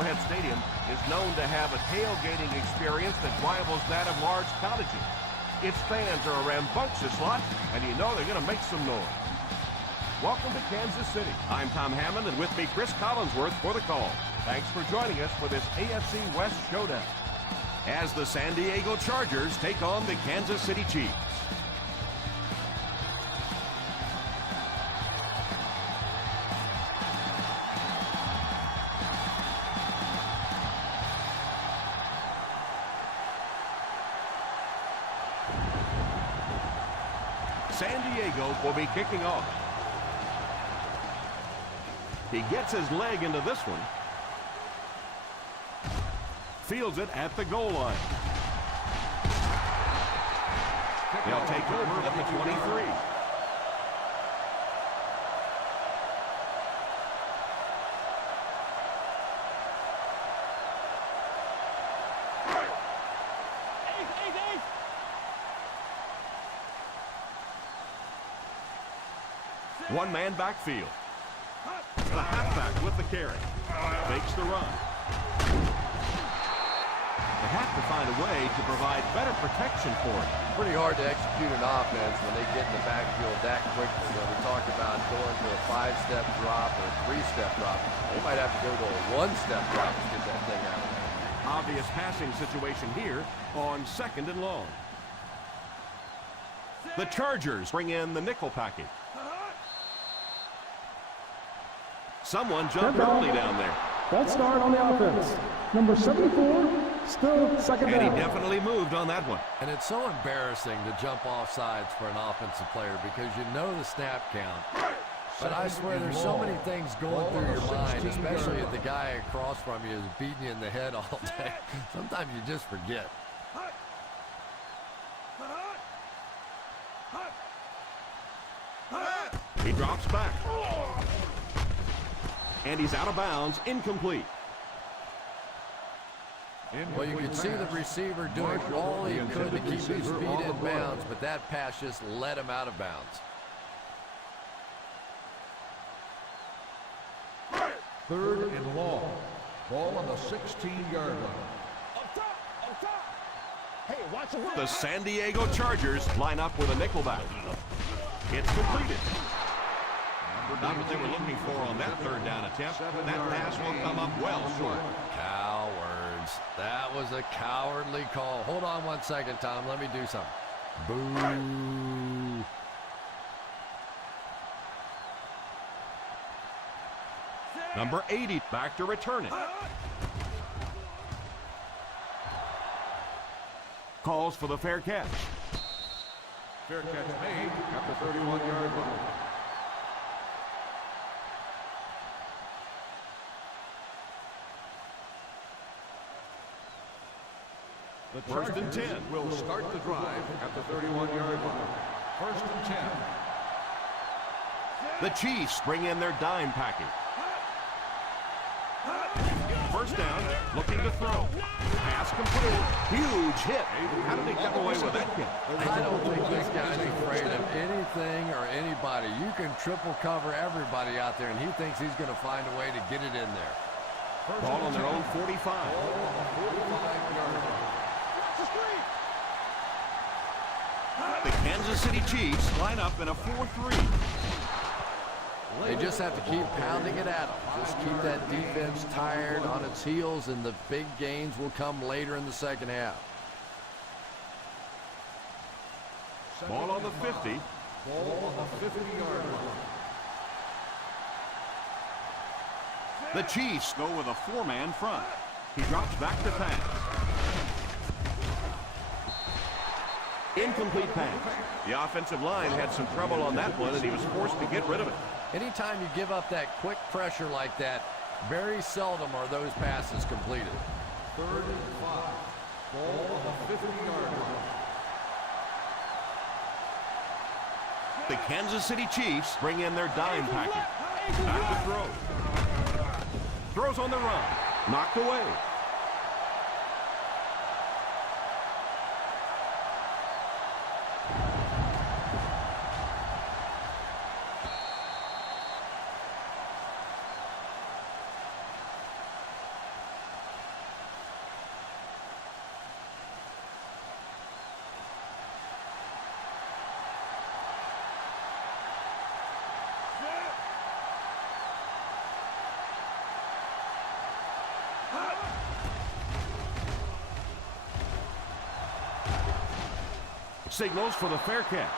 Arrowhead Stadium is known to have a tailgating experience that rivals that of large cottages. Its fans are a rambunctious lot, and you know they're going to make some noise. Welcome to Kansas City. I'm Tom Hammond, and with me, Chris Collinsworth for the call. Thanks for joining us for this AFC West showdown, as the San Diego Chargers take on the Kansas City Chiefs. San Diego will be kicking off. He gets his leg into this one. Fields it at the goal line. They'll take over at the 23. One-man backfield. The halfback with the carry. Fakes the run. They have to find a way to provide better protection for it. Pretty hard to execute an offense when they get in the backfield that quickly. When we talk about going to a 5-step drop or a 3-step drop, they might have to go to a 1-step drop to get that thing out of there. Obvious passing situation here on 2nd and long. The Chargers bring in the nickel package. Someone jumped early down there. That start on the offense. Number 74, still second down. And he definitely moved on that one. And it's so embarrassing to jump off sides for an offensive player because you know the snap count. But I swear there's so many things going through your mind, especially if the guy across from you is beating you in the head all day. Sometimes you just forget. He drops back. And he's out of bounds, incomplete. Well, you can see the receiver doing all he could to keep his feet in bounds, but that pass just let him out of bounds. 3rd and long. Ball on the 16-yard line. Hey, watch the San Diego Chargers line up with a nickelback. It's completed. Not what they were looking for on that 3rd down attempt. That pass will come up well short. Cowards. That was a cowardly call. Hold on 1 second, Tom. Let me do something. Boo. Number 80 back to return it. Calls for the fair catch. Fair catch made at the 31-yard line. The First and 10. Will start the drive at the 31-yard line. 1st and 10. The Chiefs bring in their dime package. First down, looking to throw. Pass complete. Huge hit. How did he get away with that hit? I don't think this guy's afraid of anything or anybody. You can triple cover everybody out there, and he thinks he's going to find a way to get it in there. Ball on their own 45. The Kansas City Chiefs line up in a 4-3. They just have to keep pounding it at them. Just keep that defense tired on its heels, and the big gains will come later in the 2nd half. Ball on the 50. Ball on the 50-yard line. The Chiefs go with a 4-man front. He drops back to pass. Incomplete pass. The offensive line had some trouble on that one, and he was forced to get rid of it. Anytime you give up that quick pressure like that, very seldom are those passes completed. 3rd and 5. Ball on the 50-yard line. The Kansas City Chiefs bring in their dime package. Back to throw. Throws on the run. Knocked away. Signals for the fair catch.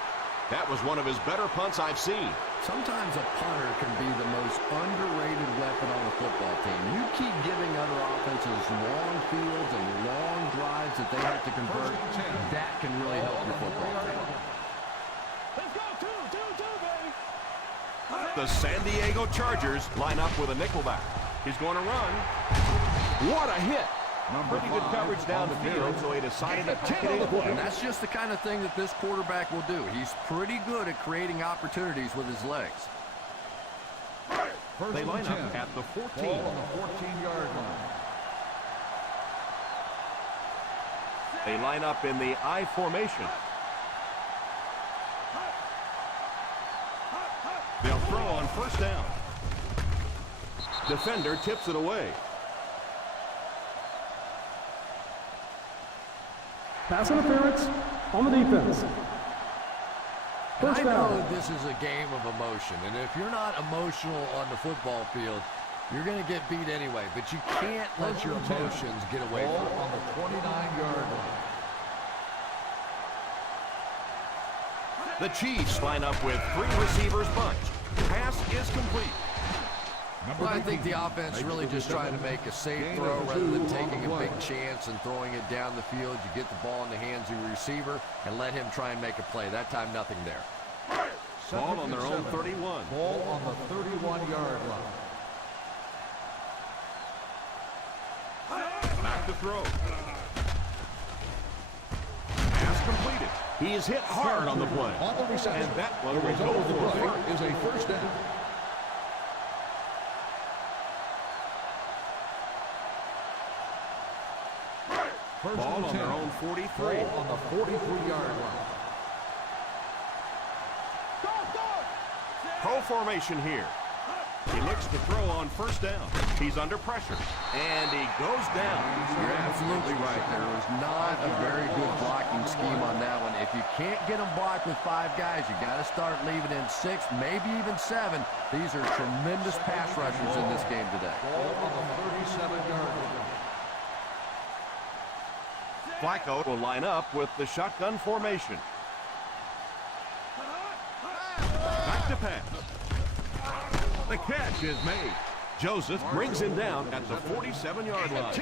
That was one of his better punts I've seen. Sometimes a punter can be the most underrated weapon on a football team. You keep giving other offenses long fields and long drives that they have to convert. That can really help your football team. Let's go, two, baby. The San Diego Chargers line up with a nickelback. He's going to run. What a hit. Pretty good coverage down the field, so he decided to kick it in. And that's just the kind of thing that this quarterback will do. He's pretty good at creating opportunities with his legs. They line up at the 14. Ball on the 14-yard line. They line up in the I formation. They'll throw on first down. Defender tips it away. Pass interference on the defense. And First I know down. this is a game of emotion, and if you're not emotional on the football field, you're going to get beat anyway, but you can't let your emotions get away Ball from you. on the 29-yard line. The Chiefs line up with 3 receivers bunched. Pass is complete. Well, I think the offense really just trying to make a safe throw rather than taking a big chance and throwing it down the field. You get the ball in the hands of your receiver and let him try and make a play. That time, nothing there. Ball on their own 31. Ball on the 31-yard line. Back to throw. Pass completed. He is hit hard on the play. On the reception. And that one The will result go of the for a play first. is a first down. Ball on their own 43. Ball on the 43-yard line. Pro formation here. He looks to throw on first down. He's under pressure. And he goes down. You're absolutely right. There was not a very good blocking scheme on that one. If you can't get them blocked with 5 guys, you got to start leaving in 6, maybe even 7. These are tremendous pass rushers in this game today. Ball on the 37-yard line. Flacco will line up with the shotgun formation. Back to pass. The catch is made. Joseph brings him down at the 47-yard line.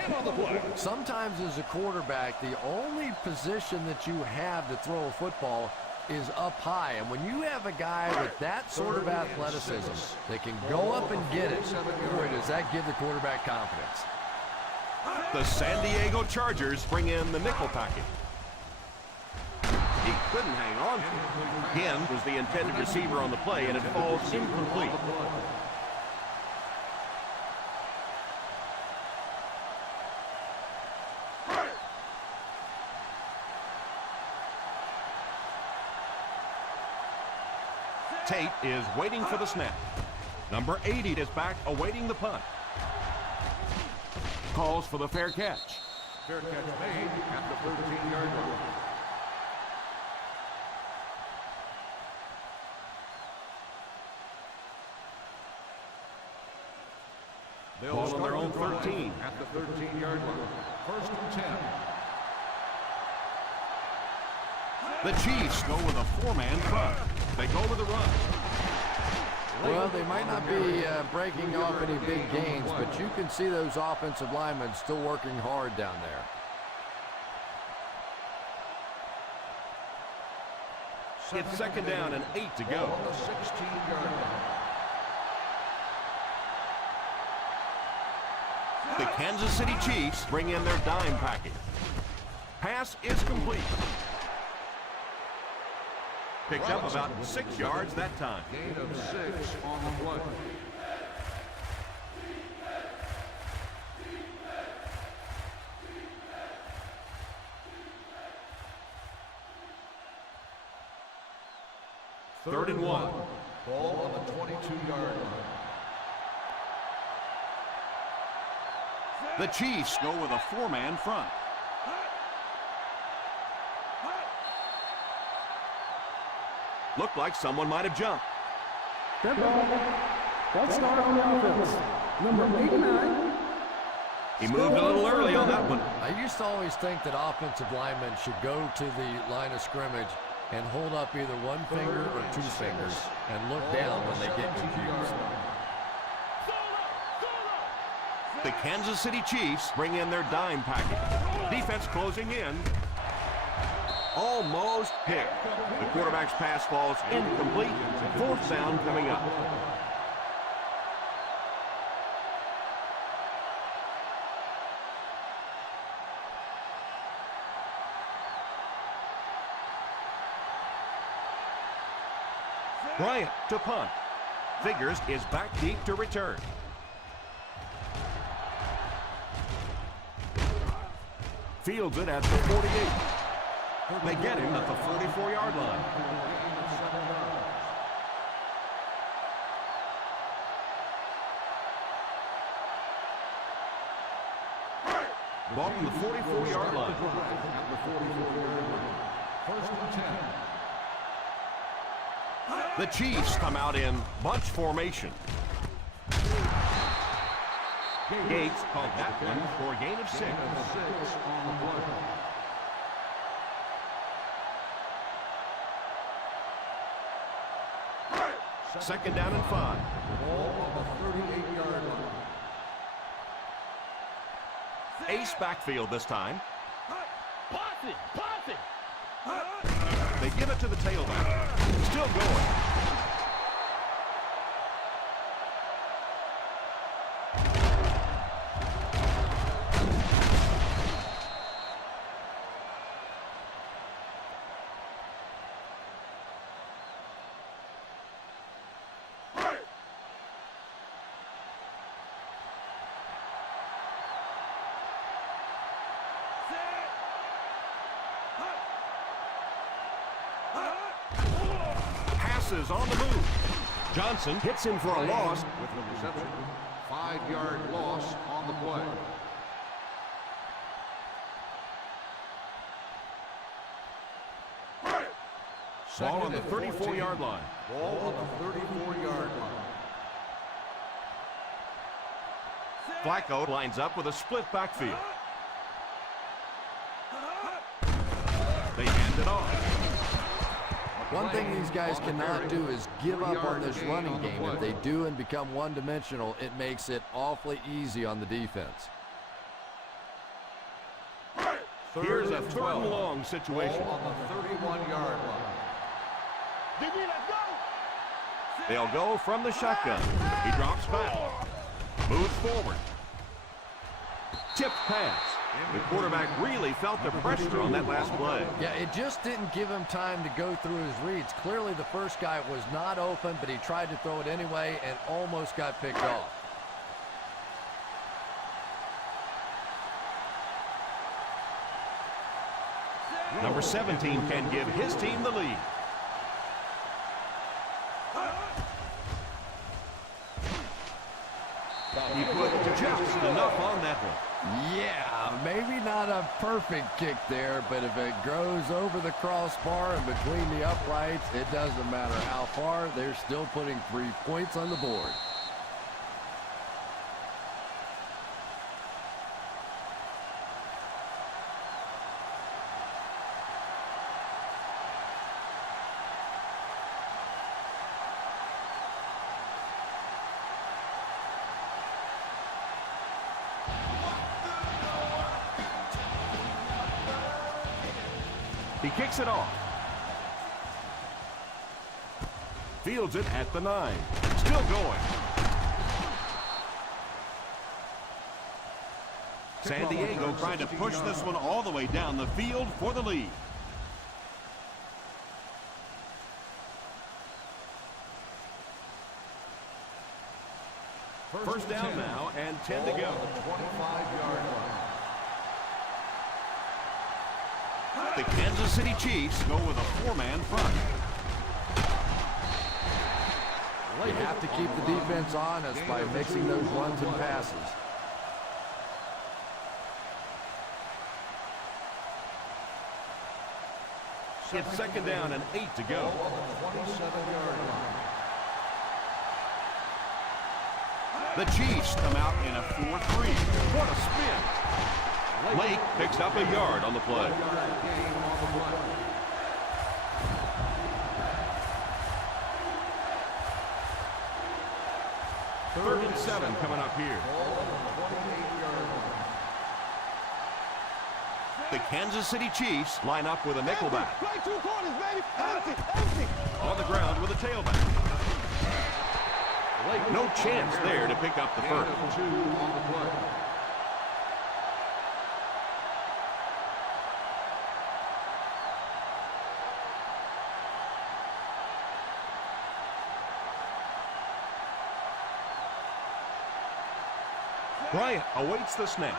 Sometimes as a quarterback, the only position that you have to throw a football is up high. And when you have a guy with that sort of athleticism that can go up and get it, boy, does that give the quarterback confidence. The San Diego Chargers bring in the nickel package. He couldn't hang on to it. Again was the intended receiver on the play, and it falls incomplete. Tate is waiting for the snap. Number 80 is back awaiting the punt. Calls for the fair catch. Fair catch made at the 13-yard line. Ball on their own 13. At the 13-yard line. First and 10. The Chiefs go with a 4-man front. They go with a run. Well, they might not be breaking off any big gains, but you can see those offensive linemen still working hard down there. It's second down and 8 to go. On the 16-yard line. The Kansas City Chiefs bring in their dime package. Pass is complete. Picked up about 6 yards that time. Gain of 6 on the play. Third and 1. Ball on the 22-yard line. The Chiefs go with a 4-man front. Looked like someone might have jumped. Dead ball. Let's start on the offense. Number 89. He moved a little early on that one. I used to always think that offensive linemen should go to the line of scrimmage and hold up either one finger or two fingers and look down when they get confused. The Kansas City Chiefs bring in their dime package. Defense closing in. Almost picked. The quarterback's pass falls incomplete. Fourth down coming up. Bryant to punt. Figures is back deep to return. Fields it at the 48. They get him at the 44-yard line. Ball from the 44-yard line. First and 10. The Chiefs come out in bunch formation. Gates called that one for a gain of 6. 6 on the play. Second down and 5. Ball on the 38-yard line. Ace backfield this time. They give it to the tailback. Still going. Passes on the move. Johnson hits him for a loss. With the reception, 5-yard loss on the play. Ball on the 34-yard line. Ball on the 34-yard line. Flacco lines up with a split backfield. They hand it off. One thing these guys cannot do is give up on this running game. If they do and become one-dimensional, it makes it awfully easy on the defense. Here's a third and long situation. Ball on the 31-yard line. They'll go from the shotgun. He drops back. Moves forward. Tipped pass. The quarterback really felt the pressure on that last play. Yeah, it just didn't give him time to go through his reads. Clearly the first guy was not open, but he tried to throw it anyway and almost got picked off. Number 17 can give his team the lead. He put just enough on that one. Yeah, maybe not a perfect kick there, but if it goes over the crossbar and between the uprights, it doesn't matter how far, they're still putting 3 points on the board. He kicks it off. Fields it at the 9. Still going. San Diego trying to push this one all the way down the field for the lead. First down now and 10 to go. 25-yard line. The Kansas City Chiefs go with a 4-man front. You have to keep the defense honest by mixing those runs and passes. It's second down and 8 to go. 27-yard line. The Chiefs come out in a 4-3. What a spin. Lake picks up a yard on the play. Third and 7 coming up here. The Kansas City Chiefs line up with a nickelback. Play two corners, baby. Empty. On the ground with a tailback. No chance there to pick up the first. Bryant awaits the snap.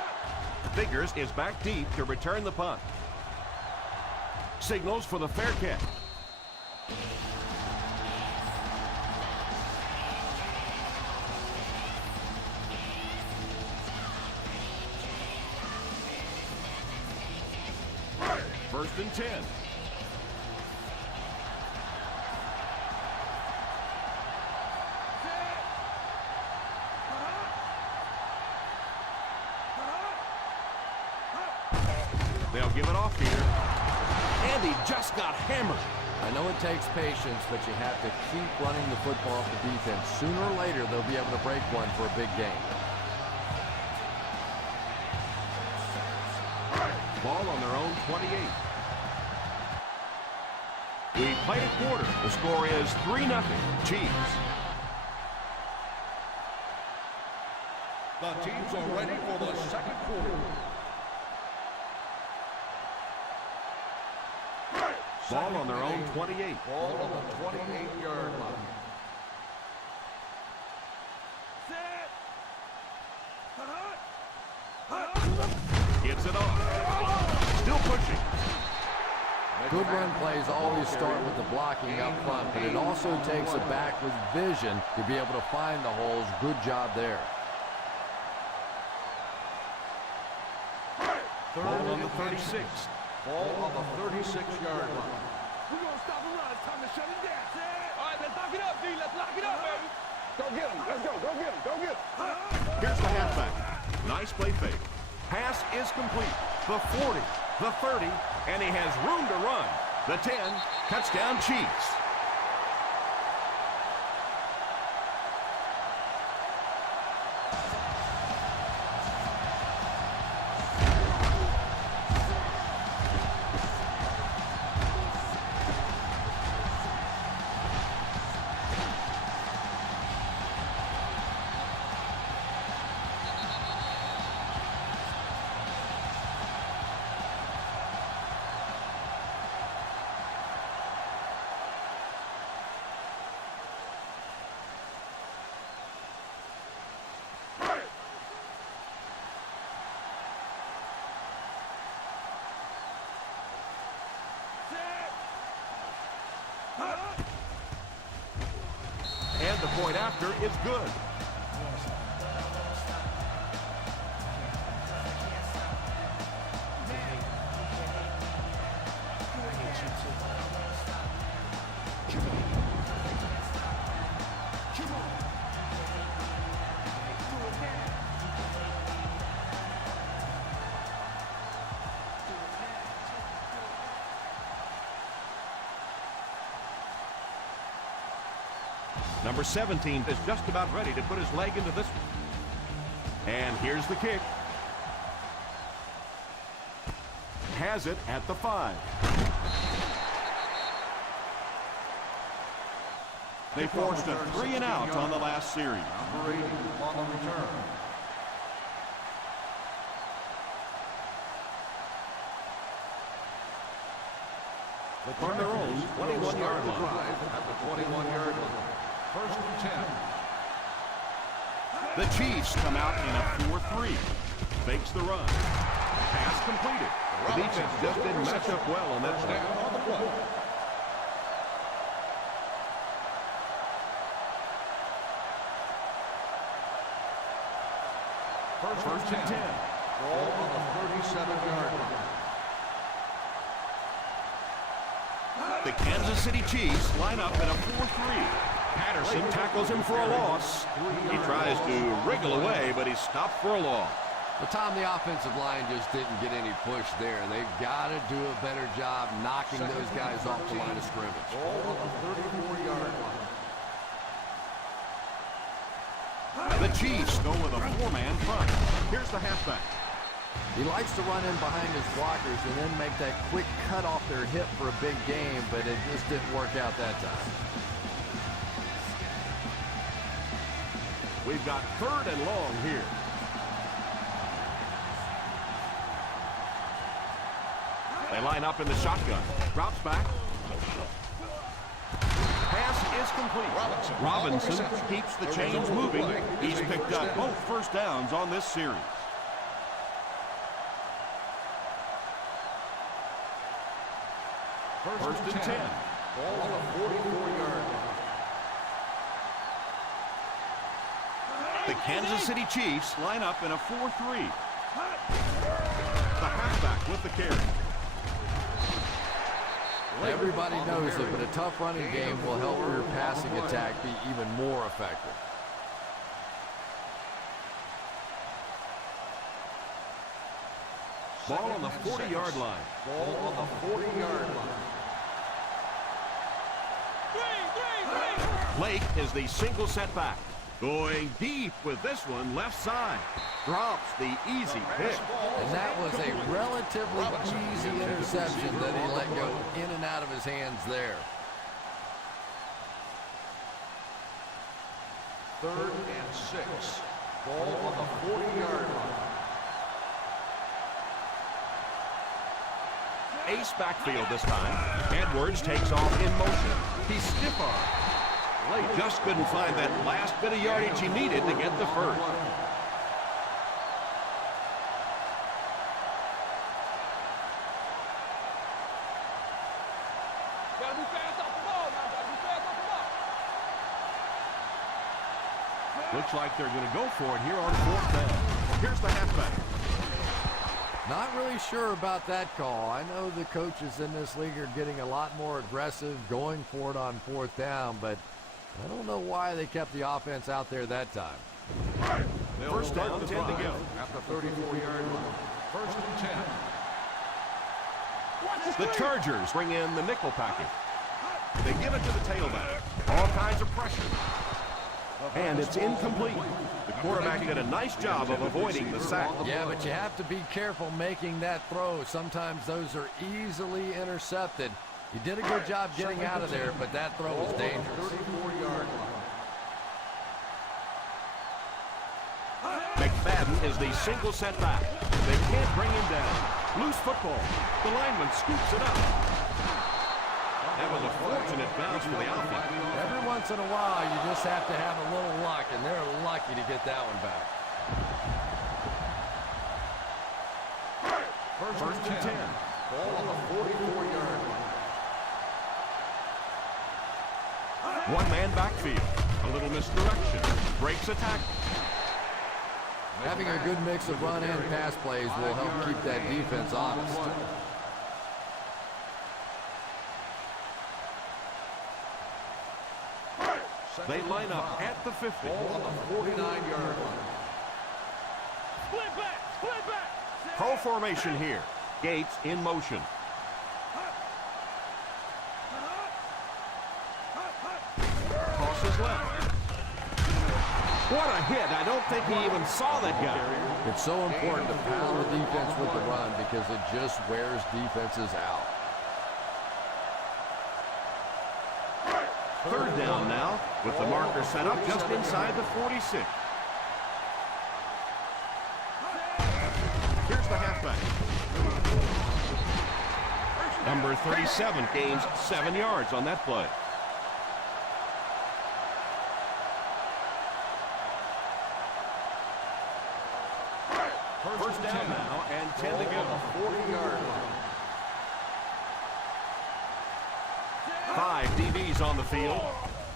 Figures is back deep to return the punt. Signals for the fair catch. First and 10. They'll give it off here. And he just got hammered. I know it takes patience, but you have to keep running the football for defense. Sooner or later, they'll be able to break one for a big game. Ball on their own 28. We played a quarter. The score is 3-0 Chiefs. The teams are ready for the second quarter. Ball on their own 28. Ball on the 28-yard line. Gets it off. Still pushing. Good run plays always start with the blocking up front, but it also takes a back with vision to be able to find the holes. Good job there. Ball on the 36. Ball on the 36-yard line. We're going to stop him now. It's time to shut it down. All right, let's lock it up, D. Let's lock it up, baby. Go get him. Let's go. Go get him. Go get him. Here's the halfback. Nice play fake. Pass is complete. The 40, the 30, and he has room to run. The 10, touchdown Chiefs. And the point after is good. Number 17 is just about ready to put his leg into this one. And here's the kick. Has it at the 5. They forced a 3-and-out on the last series. Number 80 on the return. From their own 21-yard line. At the 21-yard line. First and 10. The Chiefs come out in a 4-3. Fakes the run. Pass completed. The defense just didn't match up well on that snap. Down on the play. First and 10. Ball on the 37-yard line. The Kansas City Chiefs line up in a 4-3. Patterson tackles him for a loss. He tries to wriggle away, but he's stopped for a loss. Well, Tom, the offensive line just didn't get any push there. They've got to do a better job knocking those guys off the line of scrimmage. Ball on the 34-yard line. The Chiefs go with a four-man front. Here's the halfback. He likes to run in behind his blockers and then make that quick cut off their hip for a big game, but it just didn't work out that time. We've got 3rd and long here. They line up in the shotgun. Drops back. Pass is complete. Robinson keeps the chains moving. He's picked up both first downs on this series. First and 10. Ball on the 44-yard line. The Kansas City Chiefs line up in a 4-3. The halfback with the carry. Everybody knows it, but a tough running game will help your passing attack be even more effective. Ball on the 40-yard line. Ball on the 40-yard line. Blake is the single setback. Going deep with this one, left side. Drops the easy pick. And that was a relatively easy interception that he let go in and out of his hands there. 3rd and 6. Ball on the 40-yard line. Ace backfield this time. Edwards takes off in motion. He's stiff-armed. Blake just couldn't find that last bit of yardage he needed to get the first. Gotta be fast off the ball now. Gotta be fast off the ball. Looks like they're going to go for it here on 4th down. Here's the halfback. Not really sure about that call. I know the coaches in this league are getting a lot more aggressive, going for it on 4th down, but I don't know why they kept the offense out there that time. First down, 10 to go. At the 34-yard line. 1st and 10. The Chargers bring in the nickel package. They give it to the tailback. All kinds of pressure. And it's incomplete. The quarterback did a nice job of avoiding the sack. Yeah, but you have to be careful making that throw. Sometimes those are easily intercepted. He did a good job getting out of there, but that throw was dangerous. 34-yard line. McFadden is the single setback. They can't bring him down. Loose football. The lineman scoops it up. That was a fortunate bounce for the outfield. Every once in a while, you just have to have a little luck, and they're lucky to get that one back. First and 10. Ball on the 44-yard line. One-man backfield. A little misdirection. Breaks a tackle. Having a good mix of run and pass plays will help keep that defense honest. They line up at the 50. Ball on the 49-yard line. Split back. Split back. Pro formation here. Gates in motion. Tosses left. What a hit. I don't think he even saw that guy. It's so important to pound the defense with the run because it just wears defenses out. 3rd down now with the marker set up just inside the 46. Here's the halfback. Number 37 gains 7 yards on that play. First down now and 10 to go. 40-yard line. 5 DBs on the field.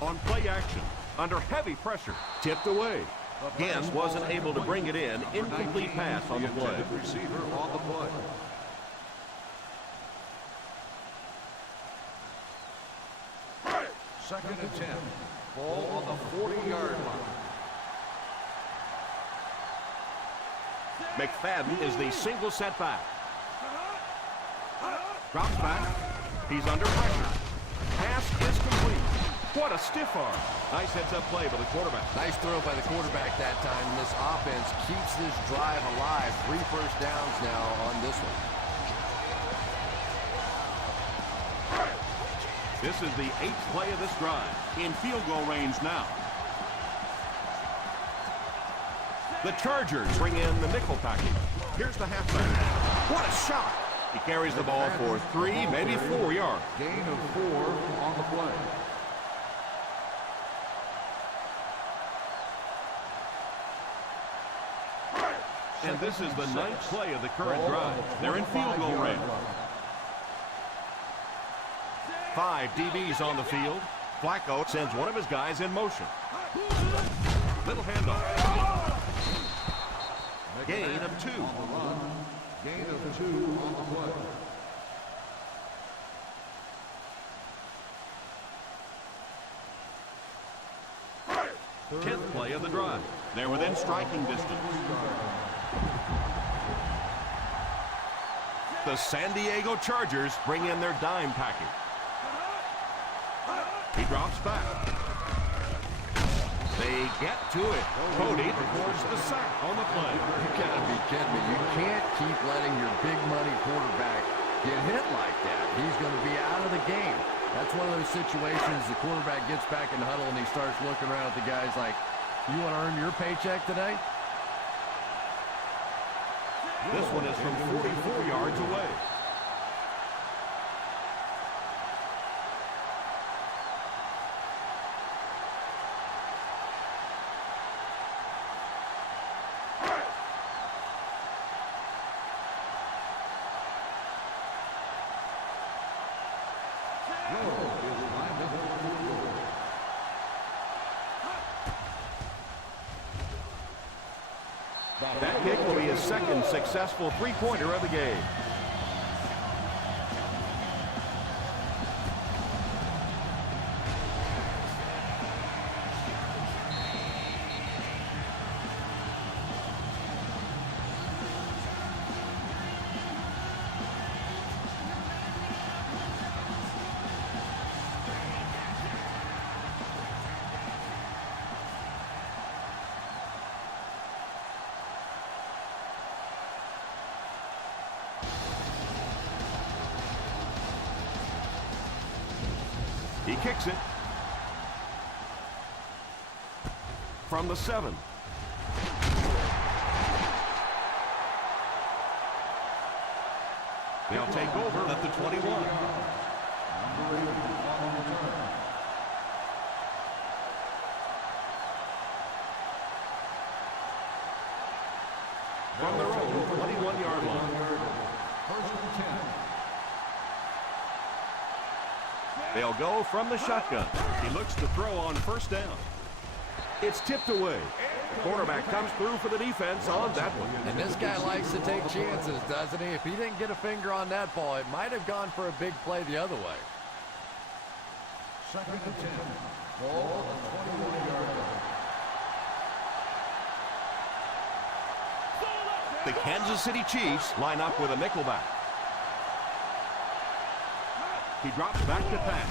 On play action. Under heavy pressure. Tipped away. Gans wasn't able to bring it in. Incomplete pass on the play. Receiver on the play. Second and 10. Ball on the 40-yard line. McFadden is the single setback. Drops back. He's under pressure. Pass is complete. What a stiff arm. Nice heads-up play by the quarterback. Nice throw by the quarterback that time. This offense keeps this drive alive. 3 first downs now on this one. This is the 8th play of this drive. In field goal range now. The Chargers bring in the nickel package. Here's the halfback. What a shot. He carries the ball for 3, maybe 4 yards. Gain of 4 on the play. And this is the 9th play of the current drive. They're in field goal range. 5 DBs on the field. Flacco sends one of his guys in motion. Little handoff. Gain of 2. Gain of 2 on the play. Tenth play of the drive. They're within striking distance. The San Diego Chargers bring in their dime package. He drops back. They get to it. Cody records the sack on the play. You gotta be kidding me. You can't keep letting your big money quarterback get hit like that. He's going to be out of the game. That's one of those situations the quarterback gets back in the huddle and he starts looking around at the guys like, you want to earn your paycheck today? This one is from 44 yards away. That kick will be his second successful three-pointer of the game. He kicks it from the 7. They'll take over at the 21. From their own 21-yard line. First and 10. They'll go from the shotgun. He looks to throw on first down. It's tipped away. The quarterback comes through for the defense on that one. And this guy likes to take chances, doesn't he? If he didn't get a finger on that ball, it might have gone for a big play the other way. Second and 10. Ball at 21-yard line. The Kansas City Chiefs line up with a nickelback. He drops back to pass.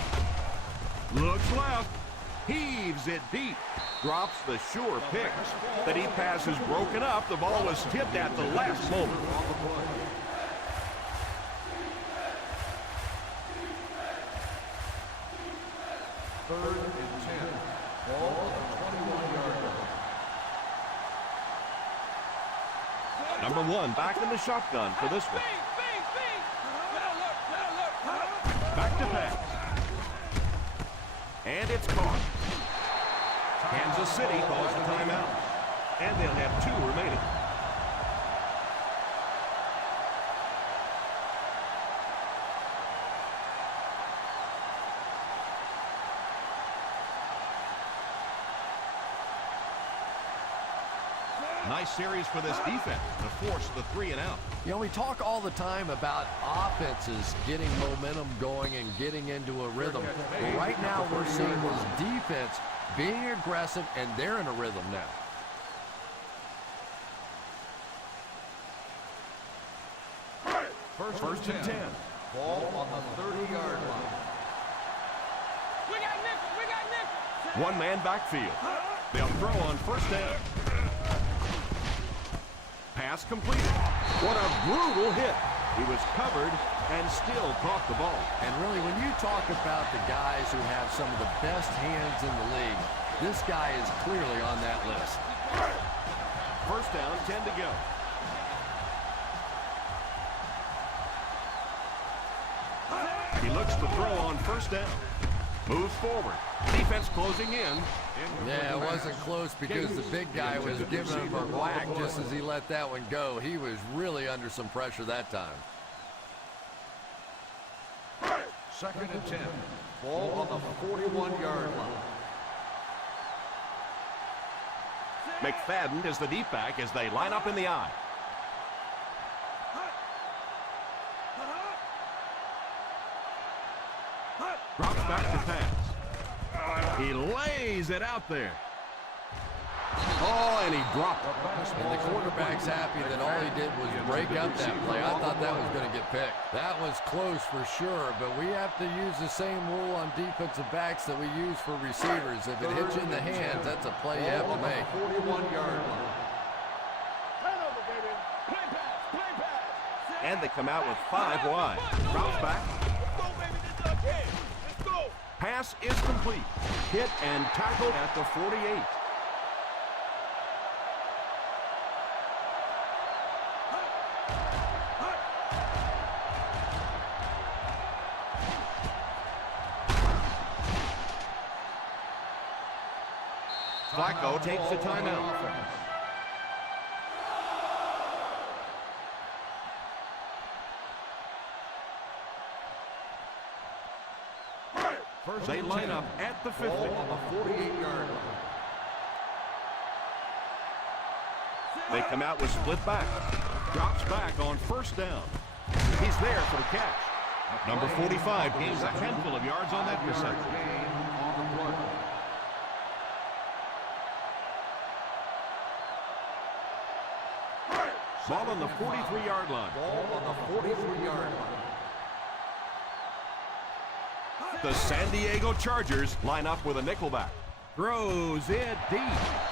Looks left. Heaves it deep. Drops the sure pick. The deep pass is broken up. The ball was tipped at the last moment. Third and 10. Ball at 21-yard line. Number 1 back in the shotgun for this one. Back to pass. And it's caught. Kansas City calls the timeout. And they'll have 2 remaining. Nice series for this defense to force the 3 and out. You know, we talk all the time about offenses getting momentum going and getting into a rhythm. But right now we're seeing this defense being aggressive, and they're in a rhythm now. First and 10. Ball on the 30-yard line. We got nickel. One man backfield. They'll throw on first down. Pass completed. What a brutal hit. He was covered and still caught the ball. And really, when you talk about the guys who have some of the best hands in the league, this guy is clearly on that list. First down, 10 to go. He looks to throw on first down. Moves forward. Defense closing in. Yeah, it wasn't close because the big guy was giving him a whack just as he let that one go. He was really under some pressure that time. Second and 10. Ball on the 41-yard line. McFadden is the deep back as they line up in the I. Drops back to pass. He lays it out there. Oh, and he dropped it. And the quarterback's happy that all he did was break up that play. I thought that was going to get picked. That was close for sure, but we have to use the same rule on defensive backs that we use for receivers. If it hits you in the hands, that's a play you have to make. 41-yard line. Turnover, baby. Play pass. And they come out with 5 wide. Drops back. Let's go, baby. This is our kid. Let's go. Pass is complete. Hit and tackled at the 48. Flacco takes a timeout. They line up at the 50. Ball on the 48-yard line. They come out with split back. Drops back on first down. He's there for the catch. Number 45 gains a handful of yards on that reception. Gain on the play. Ball on the 43-yard line. Ball on the 43-yard line. The San Diego Chargers line up with a nickelback. Throws it deep.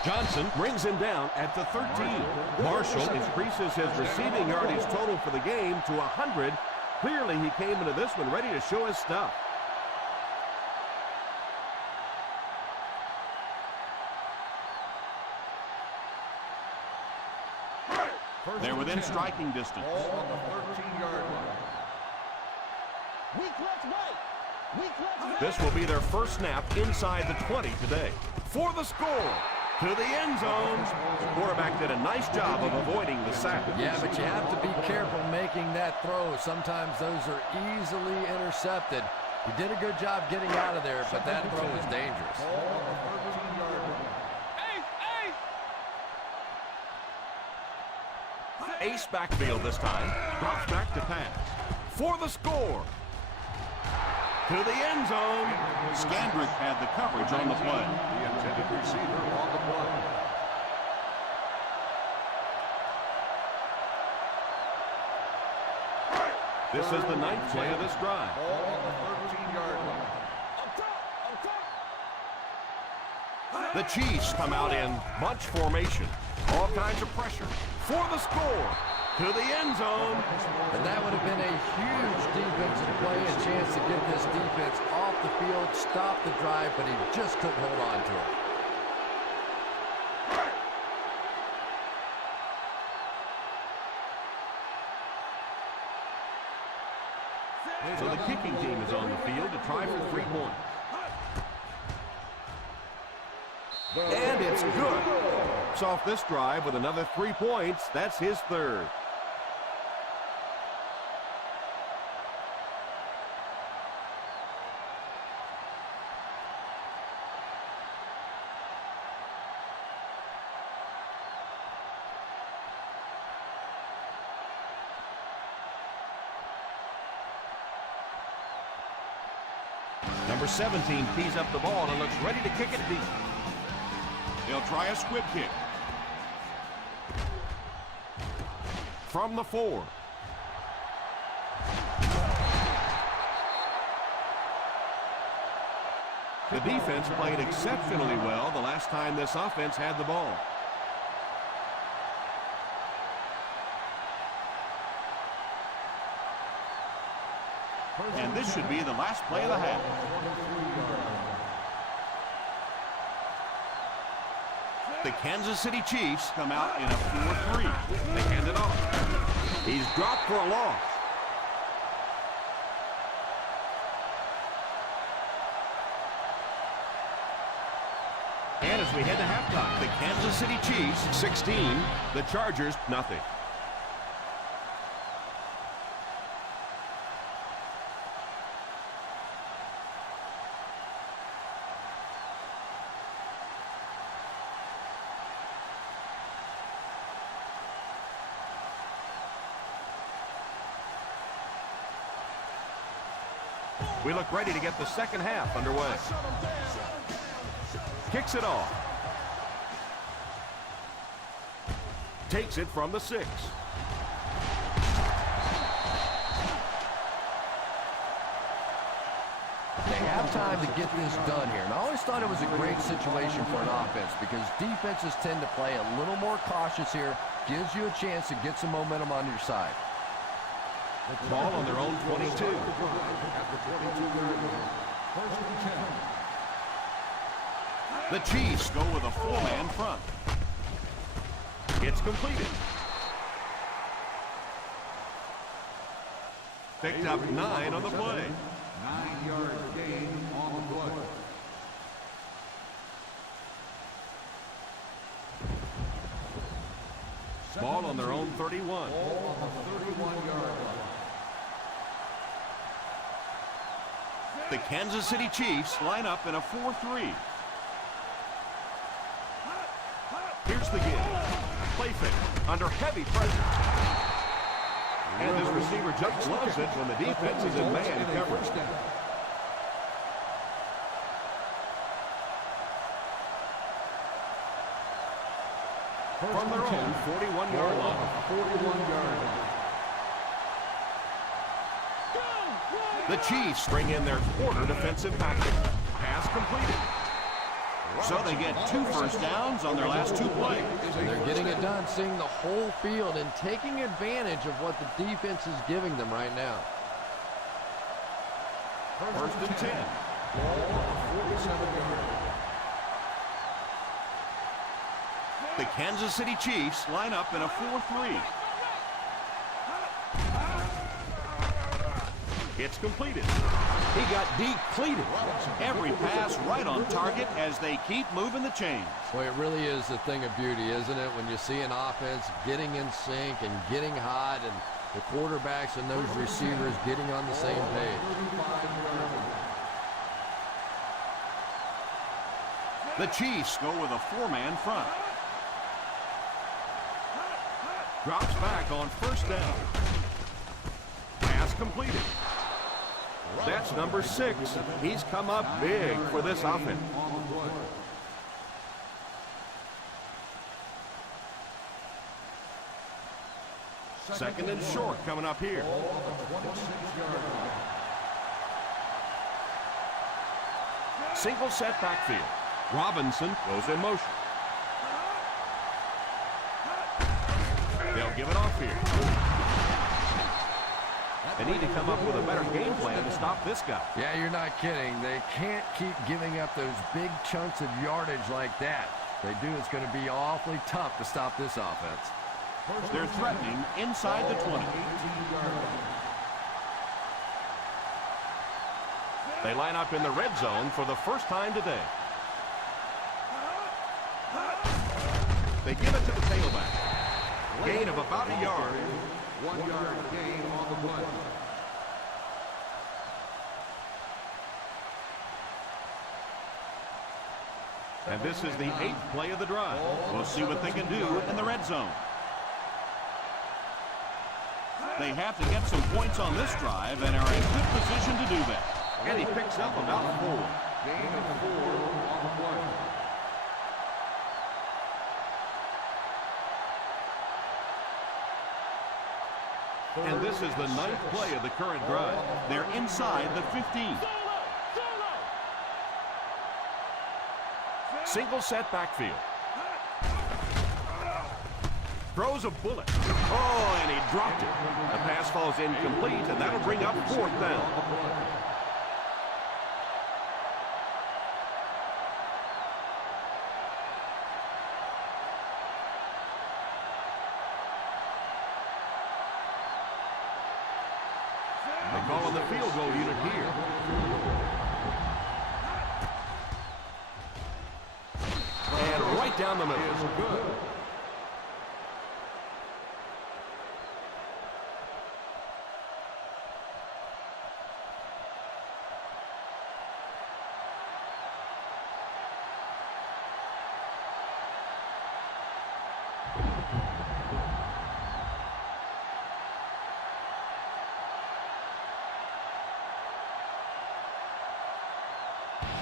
Johnson brings him down at the 13. Marshall increases his receiving yardage total for the game to 100. Clearly, he came into this one ready to show his stuff. They're within striking distance. Ball on the 13-yard line. Weak left right. Weak left right. This will be their first snap inside the 20 today. For the score, to the end zone. The quarterback did a nice job of avoiding the sack. Yeah, but you have to be careful making that throw. Sometimes those are easily intercepted. He did a good job getting out of there, but that throw was dangerous. Ball on the 13-yard line. Ace backfield this time. Drops back to pass. For the score. To the end zone. Scandrick had the coverage on the play. The intended receiver on the play. This is the 9th play of this drive. Ball on the 13-yard line. The Chiefs come out in bunch formation. All kinds of pressure. For the score. To the end zone. And that would have been a huge defensive play, a chance to get this defense off the field, stop the drive, but he just couldn't hold on to it. So the kicking team is on the field to try for 3 points. And it's good. It's off this drive with another 3 points. That's his 3rd. Number 17 tees up the ball and looks ready to kick it deep. They'll try a squib kick. From the 4. The defense played exceptionally well the last time this offense had the ball. And this should be the last play of the half. The Kansas City Chiefs come out in a 4-3. They hand it off. He's dropped for a loss. And as we head to halftime, the Kansas City Chiefs 16, the Chargers nothing. We look ready to get the second half underway. Kicks it off. Takes it from the 6. They have time to get this done here. And I always thought it was a great situation for an offense because defenses tend to play a little more cautious here. Gives you a chance to get some momentum on your side. Ball on their own 22. The Chiefs go with a 4-man front. It's completed. Picked up 9 on the play. 9-yard gain on the play. Ball on their own 31. Ball on the 31-yard line. The Kansas City Chiefs line up in a 4-3. Here's the give. Play fake under heavy pressure. And this receiver just loves it when the defense is in man coverage. From their own 41-yard line. 41-yard line. The Chiefs bring in their quarter defensive package. Pass completed. So they get 2 first downs on their last 2 plays. And they're getting it done, seeing the whole field and taking advantage of what the defense is giving them right now. First and 10. Ball on the 47-yard line. The Kansas City Chiefs line up in a 4-3. It's completed. He got depleted. Every pass right on target as they keep moving the chains. Boy, it really is a thing of beauty, isn't it? When you see an offense getting in sync and getting hot and the quarterbacks and those receivers getting on the same page. The Chiefs go with a 4-man front. Drops back on first down. Pass completed. That's number 6. He's come up big for this offense. Second and short coming up here. Single set backfield. Robinson goes in motion. They'll give it off here. They need to come up with a better game plan to stop this guy. Yeah, you're not kidding. They can't keep giving up those big chunks of yardage like that. If they do, it's going to be awfully tough to stop this offense. They're threatening inside the 20. They line up in the red zone for the first time today. They give it to the tailback. Gain of about a yard. 1-yard gain on the play. And this is the 8th play of the drive. We'll see what they can do in the red zone. They have to get some points on this drive and are in good position to do that. And he picks up about 4. Gain of 4 on the play. And this is the 9th play of the current drive. They're inside the 15. Single set backfield. Throws a bullet. Oh, and he dropped it. The pass falls incomplete, and that'll bring up 4th down. They call on the field goal unit here. And right down the middle. Good.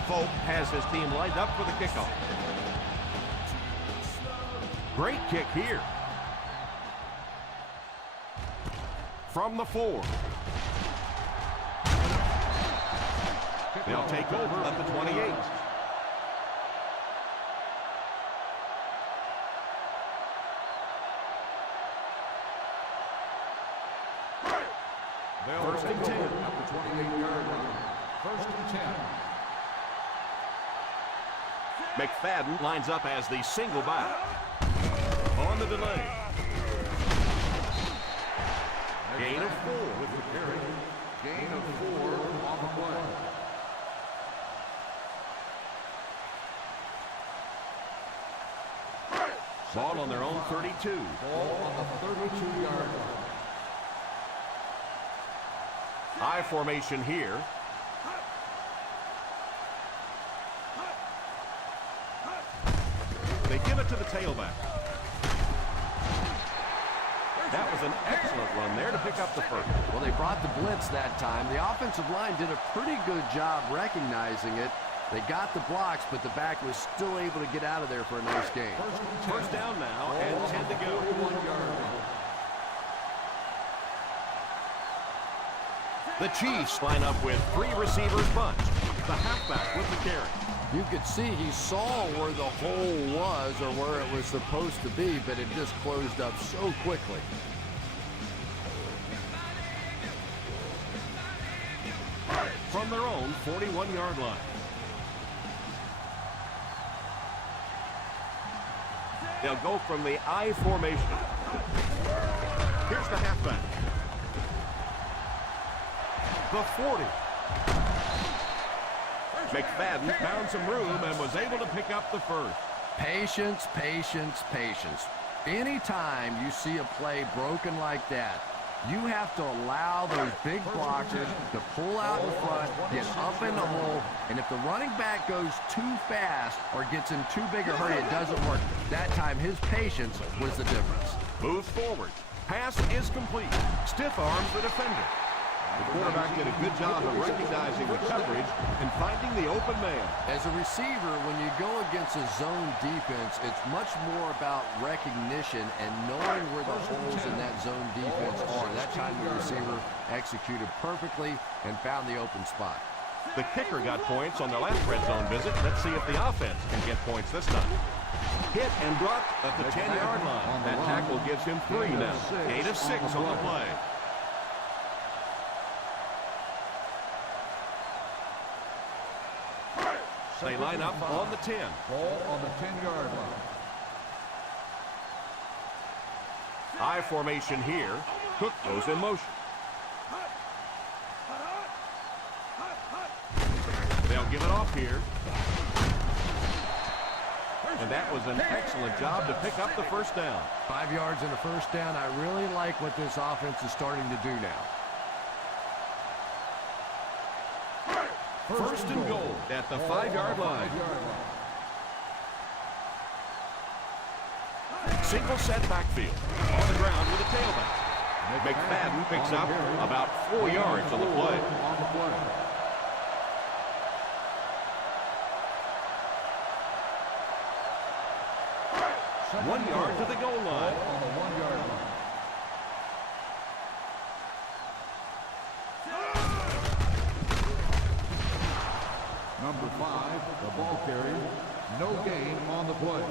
Folk has his team lined up for the kickoff. Great kick here. From the 4. They'll take over at the 28. First and 10 at the 28-yard line. First and 10. McFadden lines up as the single back. On the delay. Gain of 4 With the carry. Gain of 4 on the play. Ball on their own 32. Ball on the 32-yard line. I formation here. They give it to the tailback. That was an excellent run there to pick up the first. Well, they brought the blitz that time. The offensive line did a pretty good job recognizing it. They got the blocks, but the back was still able to get out of there for a nice gain. First down now, and 10 to go. 41-yard line. The Chiefs line up with 3 receivers bunched. The halfback with the carry. You could see he saw where the hole was or where it was supposed to be, but it just closed up so quickly. From their own 41-yard line. They'll go from the I formation. Here's the halfback. The 40. McFadden found some room and was able to pick up the first. Patience, patience, patience. Anytime you see a play broken like that, you have to allow those big blockers to pull out in front, get up in the hole, and if the running back goes too fast or gets in too big a hurry, it doesn't work. That time, his patience was the difference. Moves forward. Pass is complete. Stiff arms the defender. The quarterback did a good job of recognizing the coverage and finding the open man. As a receiver, when you go against a zone defense, it's much more about recognition and knowing where the holes in that zone defense are. That time the receiver executed perfectly and found the open spot. The kicker got points on their last red zone visit. Let's see if the offense can get points this time. Hit and dropped at the 10-yard line. That tackle gives him 3 now. 8 of 6 on the play. They line up on the 10. Ball on the 10-yard line. I formation here. Cook goes in motion. They'll give it off here. And that was an excellent job to pick up the first down. 5 yards and a first down. I really like what this offense is starting to do now. First and goal at the 5-yard line. Single set backfield. On the ground with a tailback. McFadden picks up about 4 yards on the play. 1 yard to the goal line. On the 1-yard line. Number 5, the ball carrier, No gain on the play.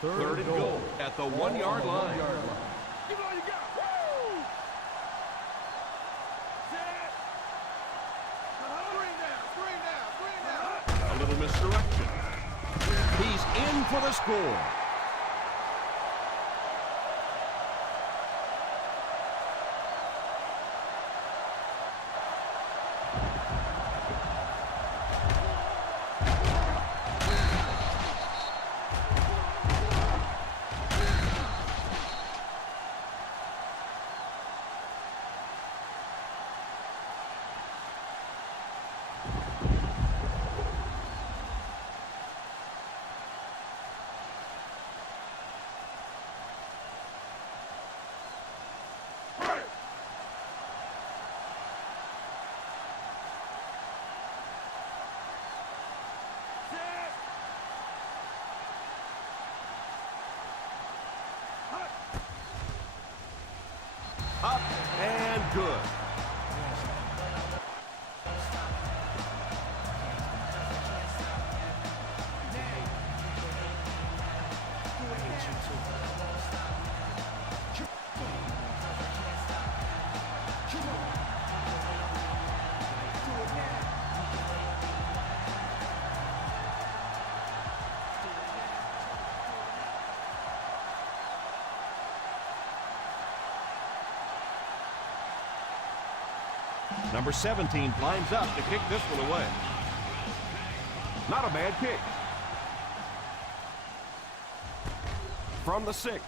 Third and goal at the 1-yard line. Give it all you got. Woo! Set. Bring down. A little misdirection. He's in for the score. Up and good. Number 17 lines up to kick this one away. Not a bad kick. From the 6.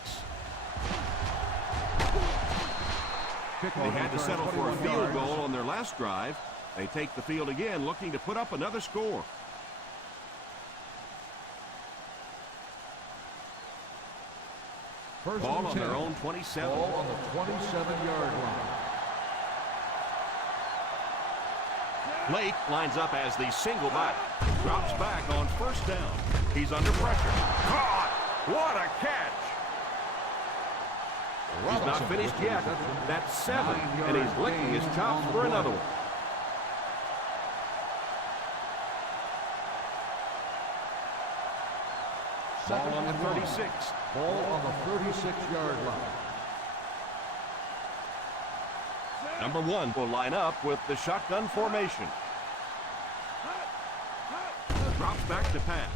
They had to settle for a field goal on their last drive. They take the field again, looking to put up another score. Ball on their own 27. Ball on the 27-yard line. Blake lines up as the single back. Drops back on first down. He's under pressure. Caught! What a catch! He's not finished yet. That's 7, and he's licking his chops for another one. Ball on the 36. Ball on the 36-yard line. Number 1 will line up with the shotgun formation. Drops back to pass.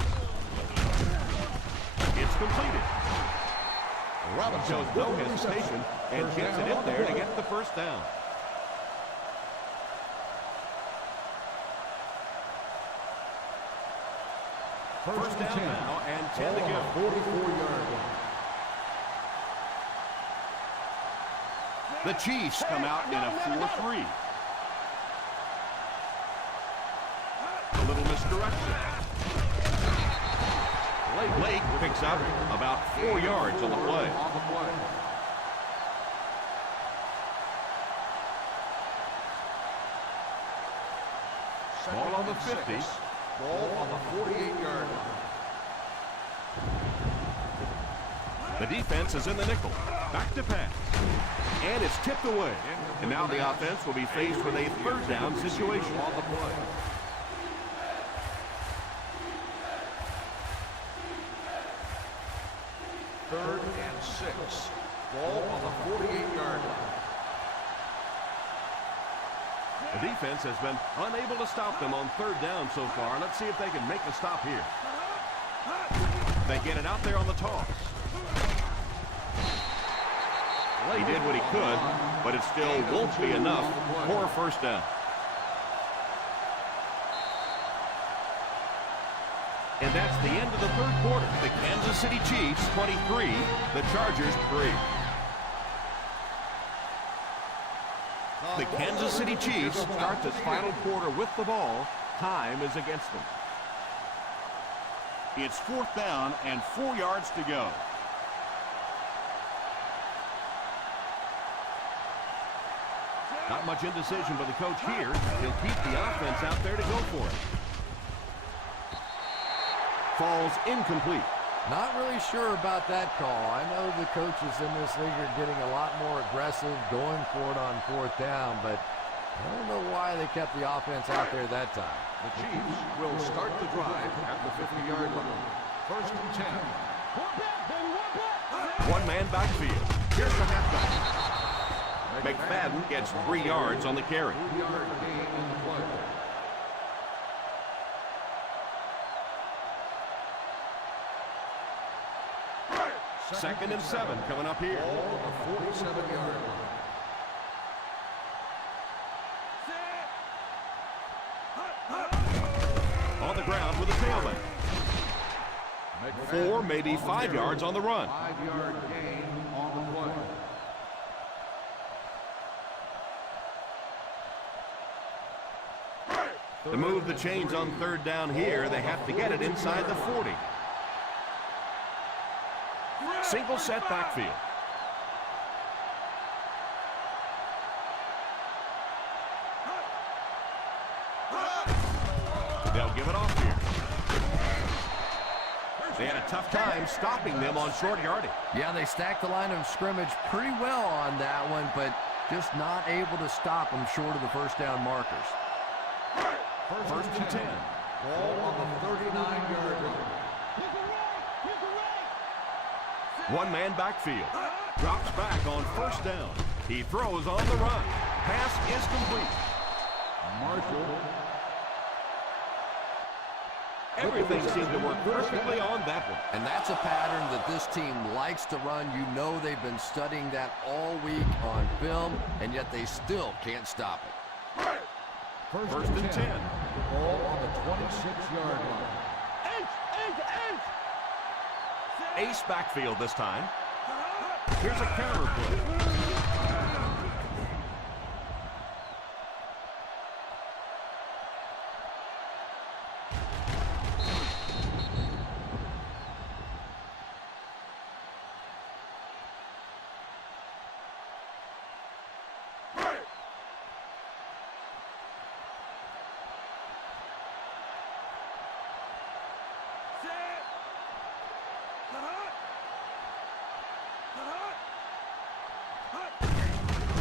It's completed. Shows no hesitation and gets it in there to get the first down. First down now and 10 to go. 44-yard line. The Chiefs come out in a 4-3. A little misdirection. Blake picks up about 4 yards on the play. Ball on the 50. Ball on the 48-yard line. The defense is in the nickel. Back to pass. And it's tipped away. And now the offense will be faced with a third down situation. On the play. Third and 6. Ball on the 48-yard line. The defense has been unable to stop them on third down so far. Let's see if they can make a stop here. They get it out there on the toss. He did what he could, but it still won't be enough for a first down. And that's the end of the third quarter. The Kansas City Chiefs 23, the Chargers 3. The Kansas City Chiefs start this final quarter with the ball. Time is against them. It's 4th down and 4 yards to go. Not much indecision by the coach here. He'll keep the offense out there to go for it. Falls incomplete. Not really sure about that call. I know the coaches in this league are getting a lot more aggressive, going for it on 4th down, but I don't know why they kept the offense out there that time. The Chiefs will start the drive at the 50-yard line. First and 10. One man backfield. Here's the halfback. McFadden gets 3 yards on the carry. 3-yard gain in the play. Second and 7 coming up here. Ball on the 47-yard line. On the ground with a tailback. 4, maybe 5 yards on the run. 5-yard gain on the play. To move the chains on third down here, they have to get it inside the 40. Single set backfield. They'll give it off here. They had a tough time stopping them on short yardage. Yeah, they stacked the line of scrimmage pretty well on that one, but just not able to stop them short of the first down markers. First and 10. Ball on the 39-yard line. One man backfield. Drops back on first down. He throws on the run. Pass is complete. Marshall. Everything seemed to work perfectly on that one. And that's a pattern that this team likes to run. You know they've been studying that all week on film, and yet they still can't stop it. First and 10. Ball on the 26-yard line. Ace backfield this time. Here's a counter play.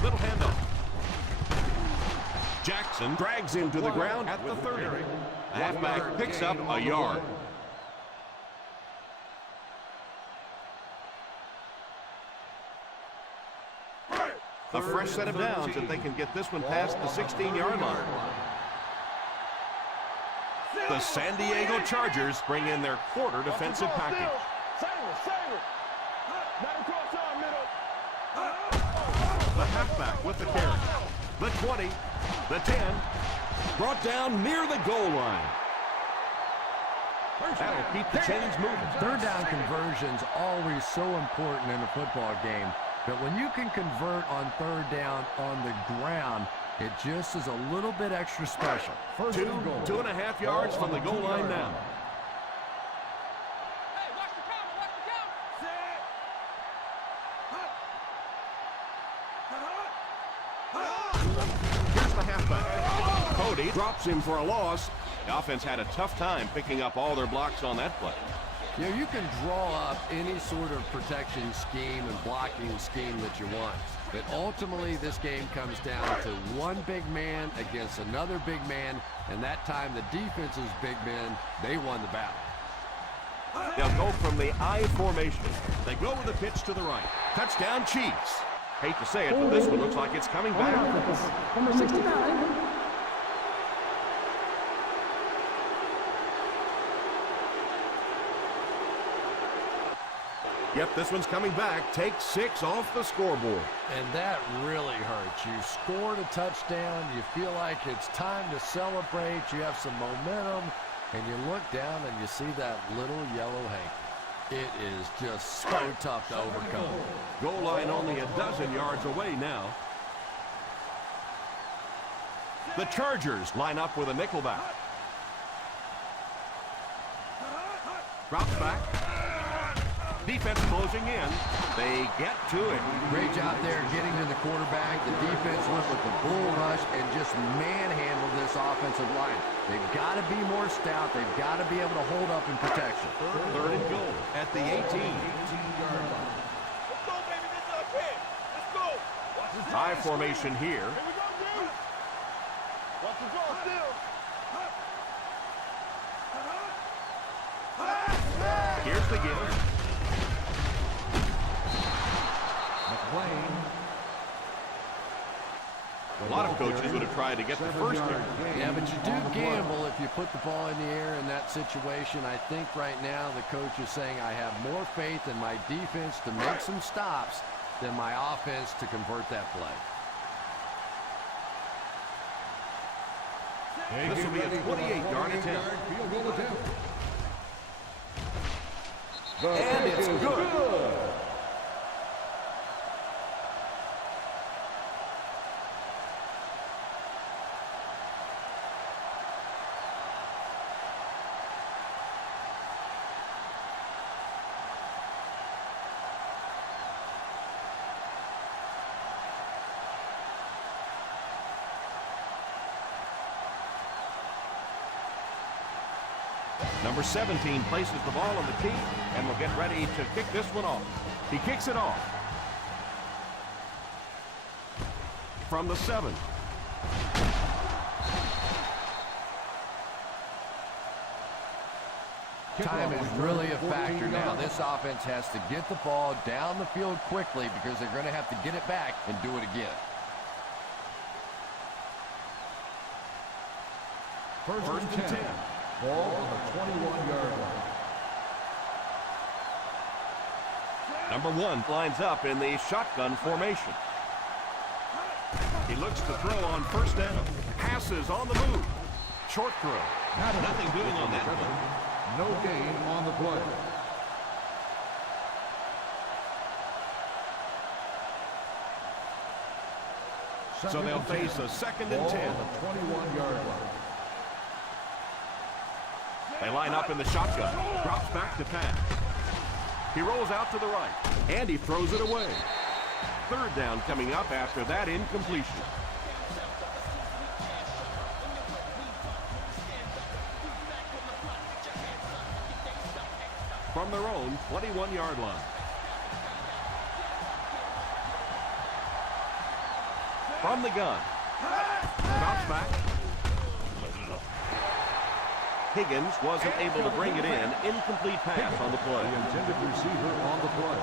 Little handoff. Jackson drags him to the ground at the 30. The halfback picks up a yard. A fresh set of downs if they can get this one past the 16-yard line. The San Diego Chargers bring in their quarter defensive package. The halfback with the carry. The 20, the 10, brought down near the goal line. That'll keep the chains moving. Third down conversion's always so important in a football game, but when you can convert on third down on the ground, it just is a little bit extra special. 2.5 yards from the goal line now. Here's the halfback. Cody drops him for a loss. The offense had a tough time picking up all their blocks on that play. You know, you can draw up any sort of protection scheme and blocking scheme that you want. But ultimately, this game comes down to one big man against another big man. And that time, the defense's big men, they won the battle. They'll go from the I formation. They go with the pitch to the right. Touchdown, Chiefs. Hate to say it, but this one looks like it's coming back. Number 69. Yep, this one's coming back. Take 6 off the scoreboard. And that really hurts. You scored a touchdown. You feel like it's time to celebrate. You have some momentum. And you look down and you see that little yellow hanky. It is just so tough to overcome. Goal line only a dozen yards away now. The Chargers line up with a nickelback. Drops back. Defense closing in. They get to it. Great job there getting to the quarterback. The defense went with the bull rush and just manhandled this offensive line. They've got to be more stout. They've got to be able to hold up in protection. Third and goal at the 18. 18-yard line. Let's go, baby. This is our kid. Let's go. Watch this. I formation here. Here we go, dude. Here's the give. McLean. A lot of coaches would have tried to get the first here. Yeah, but you do gamble if you put the ball in the air in that situation. I think right now the coach is saying I have more faith in my defense to make some stops than my offense to convert that play. This will be a 28-yard attempt. Field goal attempt. And it's good. Number 17 places the ball on the tee and will get ready to kick this one off. He kicks it off. From the 7. Time is really a factor now. This offense has to get the ball down the field quickly because they're going to have to get it back and do it again. First and 10. Ball on the 21-yard line. Number 1 lines up in the shotgun formation. He looks to throw on first down. Passes on the move. Short throw. Nothing doing on that one. No gain on the play. So they'll face a 2nd and 10. Ball on the 21-yard line. They line up in the shotgun. Drops back to pass. He rolls out to the right. And he throws it away. 3rd down coming up after that incompletion. From their own 21-yard line. From the gun. Drops back. Higgins wasn't able to bring it in. Incomplete pass on the play. The intended receiver on the play.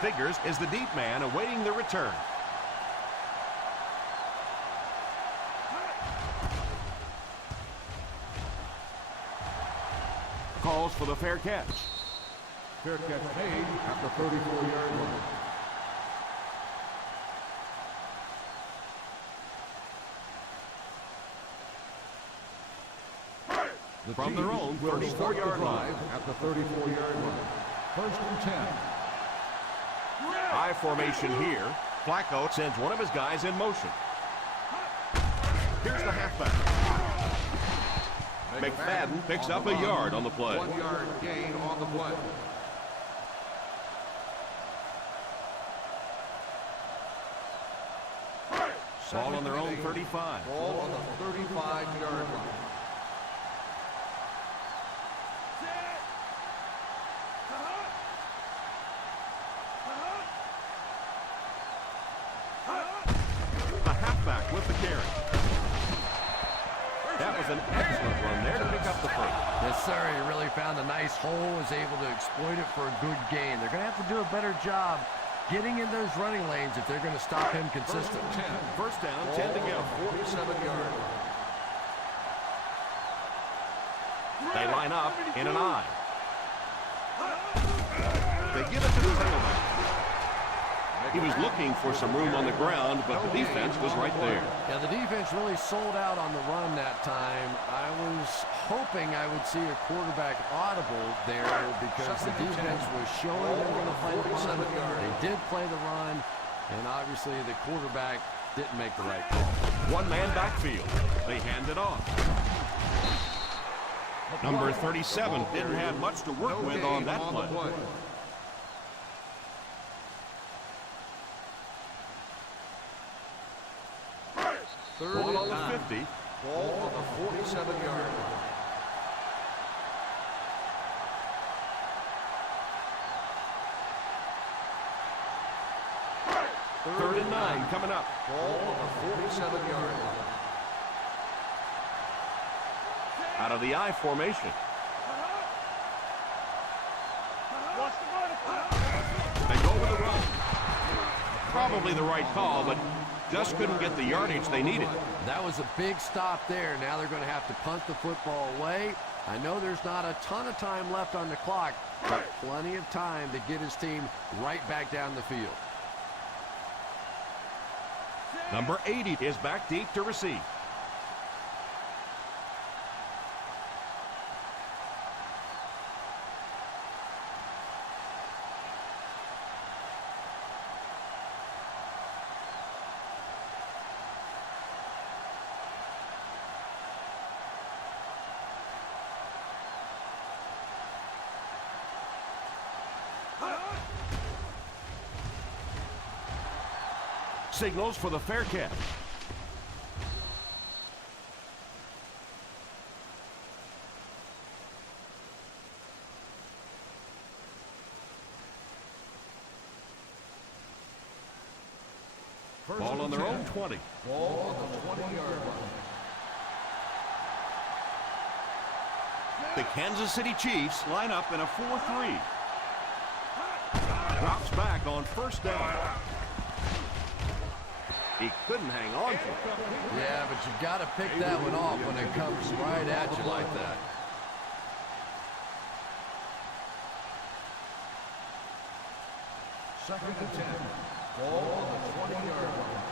Figures is the deep man awaiting the return. Calls for the fair catch. Fair catch made at the 34-yard line. From their own 34-yard line. At the 34-yard line. First and 10. High formation here. Flacco sends one of his guys in motion. Here's the halfback. McFadden picks up a yard on the play. 1-yard gain on the play. Ball on their own 35. Ball on the 35-yard line. The halfback with the carry. That was an excellent run there to pick up the first. Yes, sir. He really found a nice hole, was able to exploit it for a good gain. They're going to have to do a better job getting in those running lanes if they're going to stop him consistently. First down, 10 to go. 47-yard line. They line up in an I. They give it to the tailback. He was looking for some room on the ground, but the defense was right there. Yeah, the defense really sold out on the run that time. I was hoping I would see a quarterback audible there because the defense was showing they were going to play the run. They did play the run, and obviously the quarterback didn't make the right call. One-man backfield. They hand it off. Number 37 didn't have much to work with on that play. Ball on the 50. Ball on the 47-yard line. 3rd and 9 coming up. Ball on the 47-yard line. Out of the I formation. They go with the run. Probably the right call, but just couldn't get the yardage they needed. That was a big stop there. Now they're going to have to punt the football away. I know there's not a ton of time left on the clock, but plenty of time to get his team right back down the field. Number 80 is back deep to receive. Signals for the fair catch. Ball on their own 20. Ball on the 20-yard line. The Kansas City Chiefs line up in a 4-3. Drops back on 1st down. He couldn't hang on to it. Yeah, but you got to pick that one off when it comes right at you like that. Second and 10. Ball on the 20-yard line.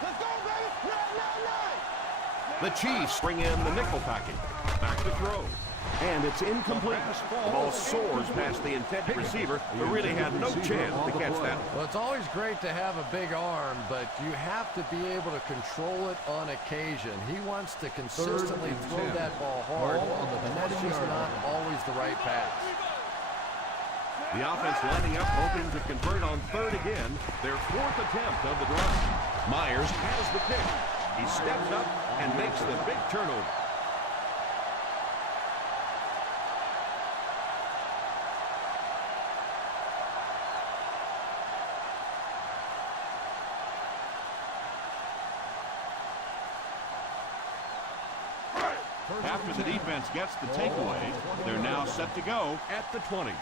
Let's go, baby! Right. The Chiefs bring in the nickel package. Back to throw. And it's incomplete. The ball soars past the intended receiver, who really had no chance to catch that. Well, it's always great to have a big arm, but you have to be able to control it on occasion. He wants to consistently throw that ball hard, and that's just not always the right pass. The offense lining up, hoping to convert on 3rd again, their 4th attempt of the drive. Myers has the pick. He steps up and makes the big turnover. After the defense gets the takeaway, they're now set to go at the 20.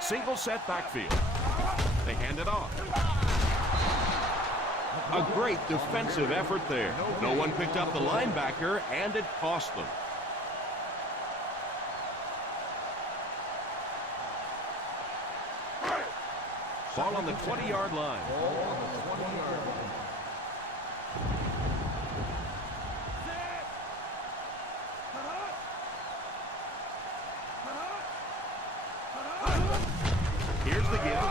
Single set backfield. They hand it off. A great defensive effort there. No one picked up the linebacker, and it cost them. Ball on the 20-yard line. Ball on the 20-yard line. Here's the give.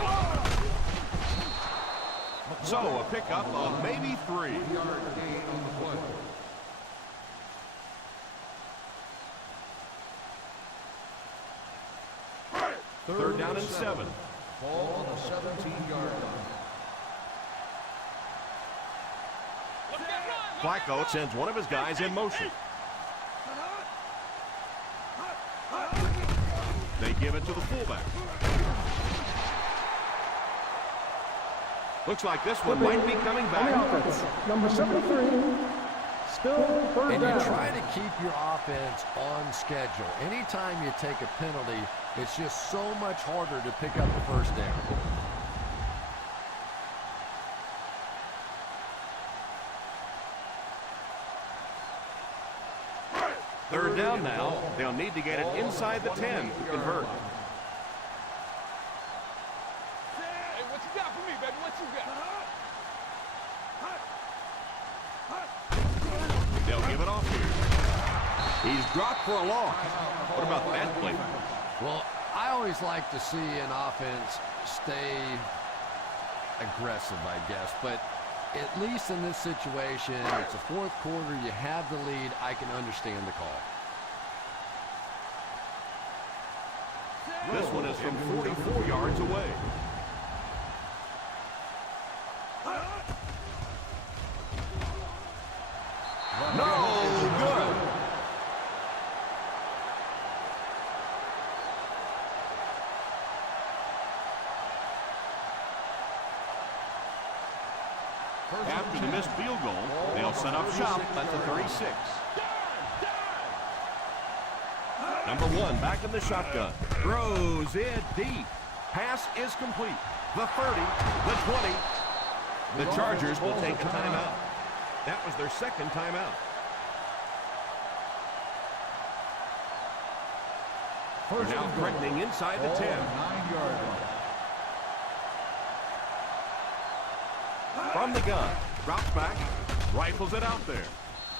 So a pickup of maybe 3. 3-yard gain on the play. Third down and 7. Ball on the 17-yard line. Flacco sends one of his guys in motion. They give it to the fullback. Looks like this one might be coming On the back. offense, number 73, still 3rd And you down. try to keep your offense on schedule. Anytime you take a penalty, it's just so much harder to pick up the 1st down. Third down now. They'll need to get it inside the 10 to convert. Hey, what you got for me, baby? What you got? They'll give it off here. He's dropped for a loss. What about that play? Well, I always like to see an offense stay aggressive, I guess. But at least in this situation, it's the 4th quarter, you have the lead, I can understand the call. This one is from 44 yards away. No good. After the missed field goal, they'll set up shop at the 36. Number 1 back in the shotgun. Throws it deep. Pass is complete. The 30, the 20. The Chargers will take a timeout. That was their second timeout. They're now threatening inside the 10. 9-yard line. From the gun, drops back, rifles it out there.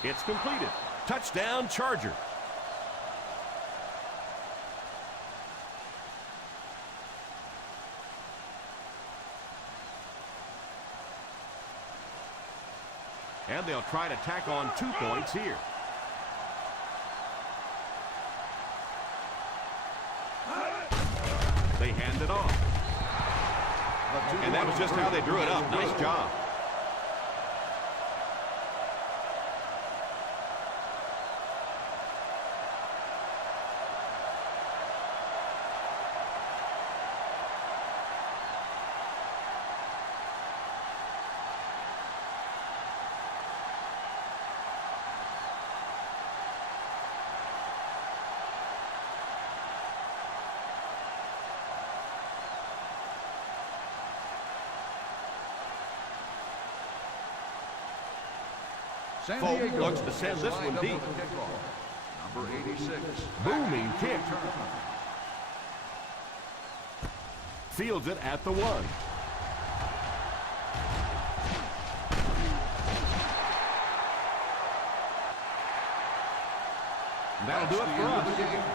It's completed. Touchdown, Charger. And they'll try to tack on 2 points here. They hand it off. And that was just how they drew it up. Nice job. San Folk Diego looks to send this one deep. Number 86. Booming kick. Fields it at the 1. That'll do it for us.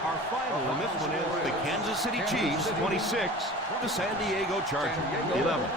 Our final in this one is the Kansas City Chiefs 26, the San Diego Chargers 11.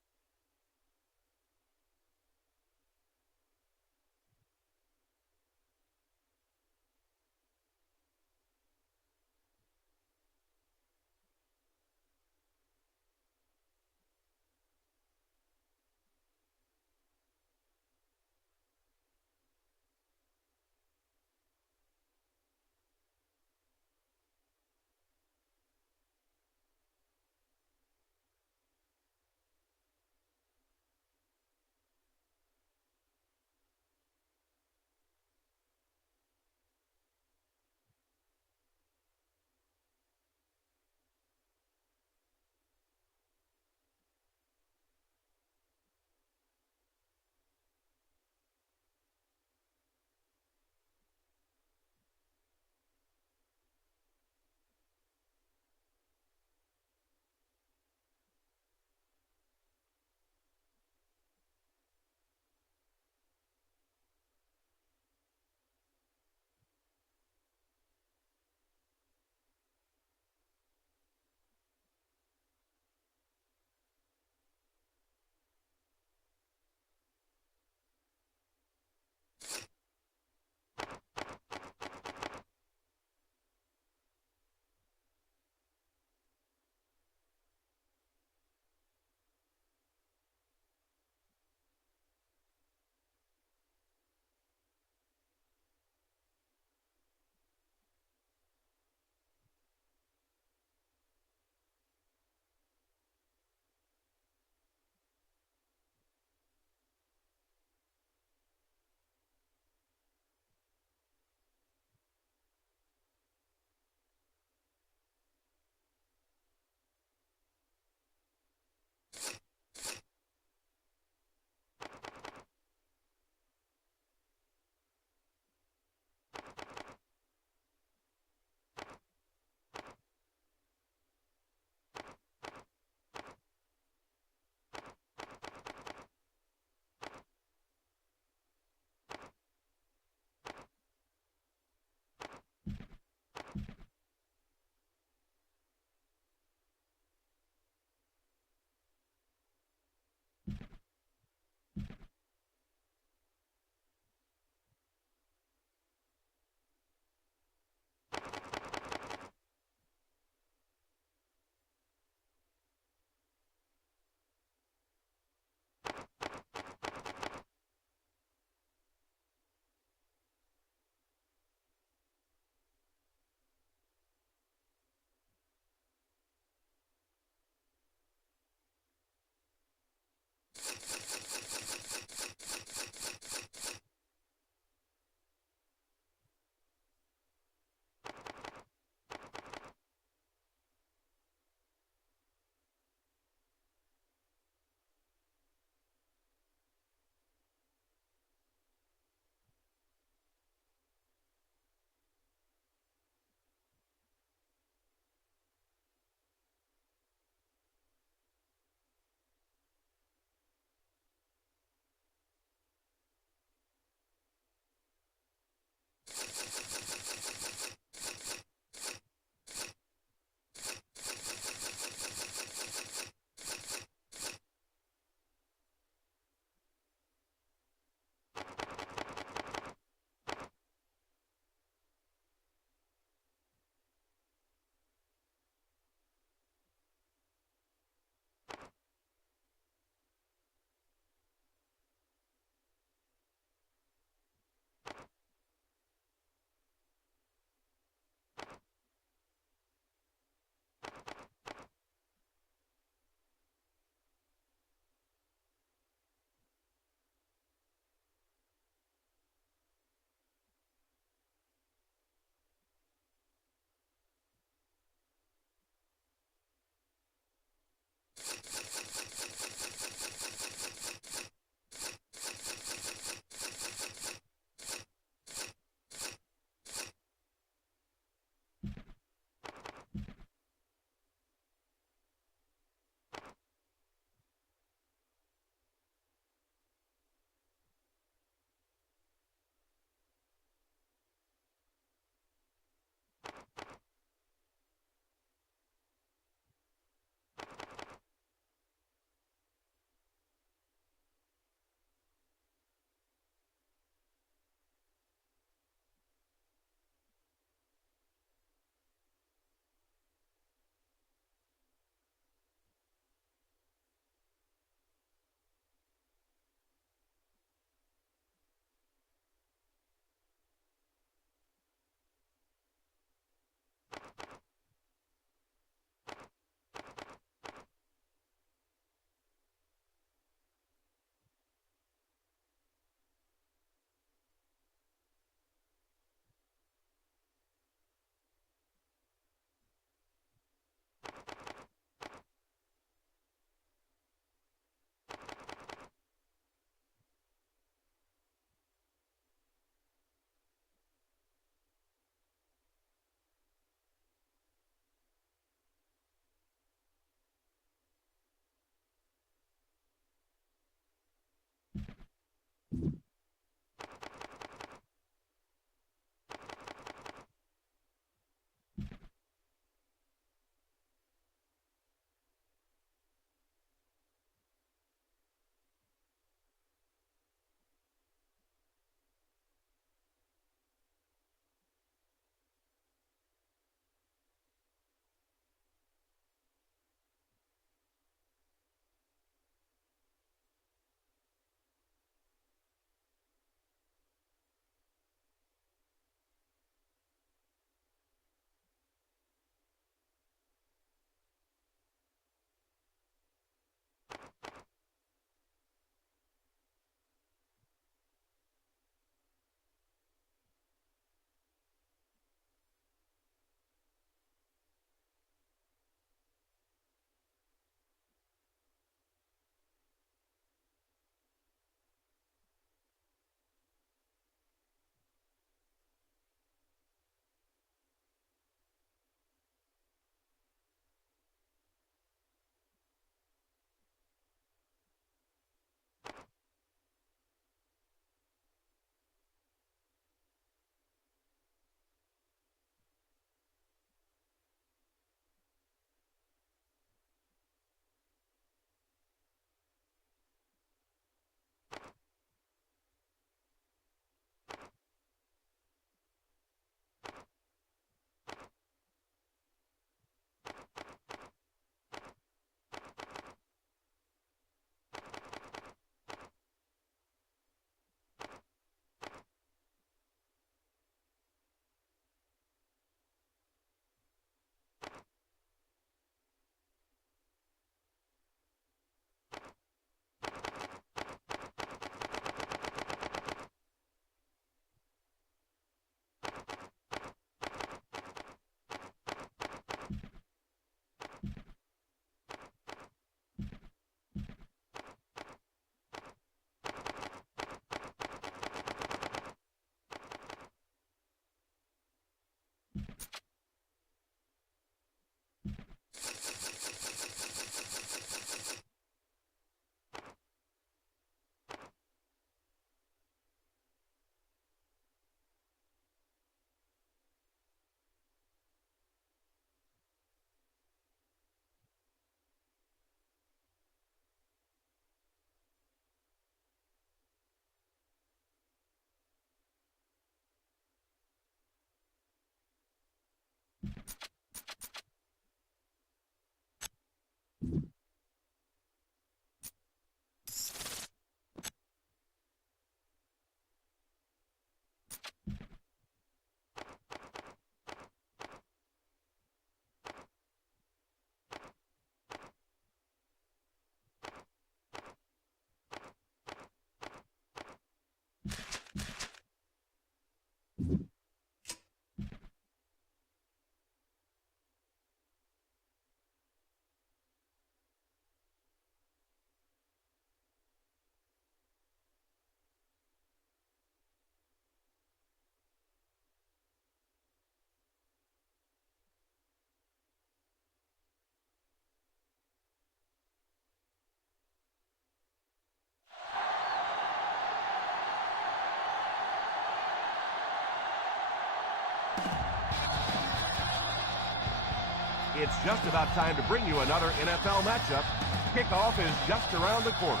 it's just about time to bring you another NFL matchup. Kickoff is just around the corner.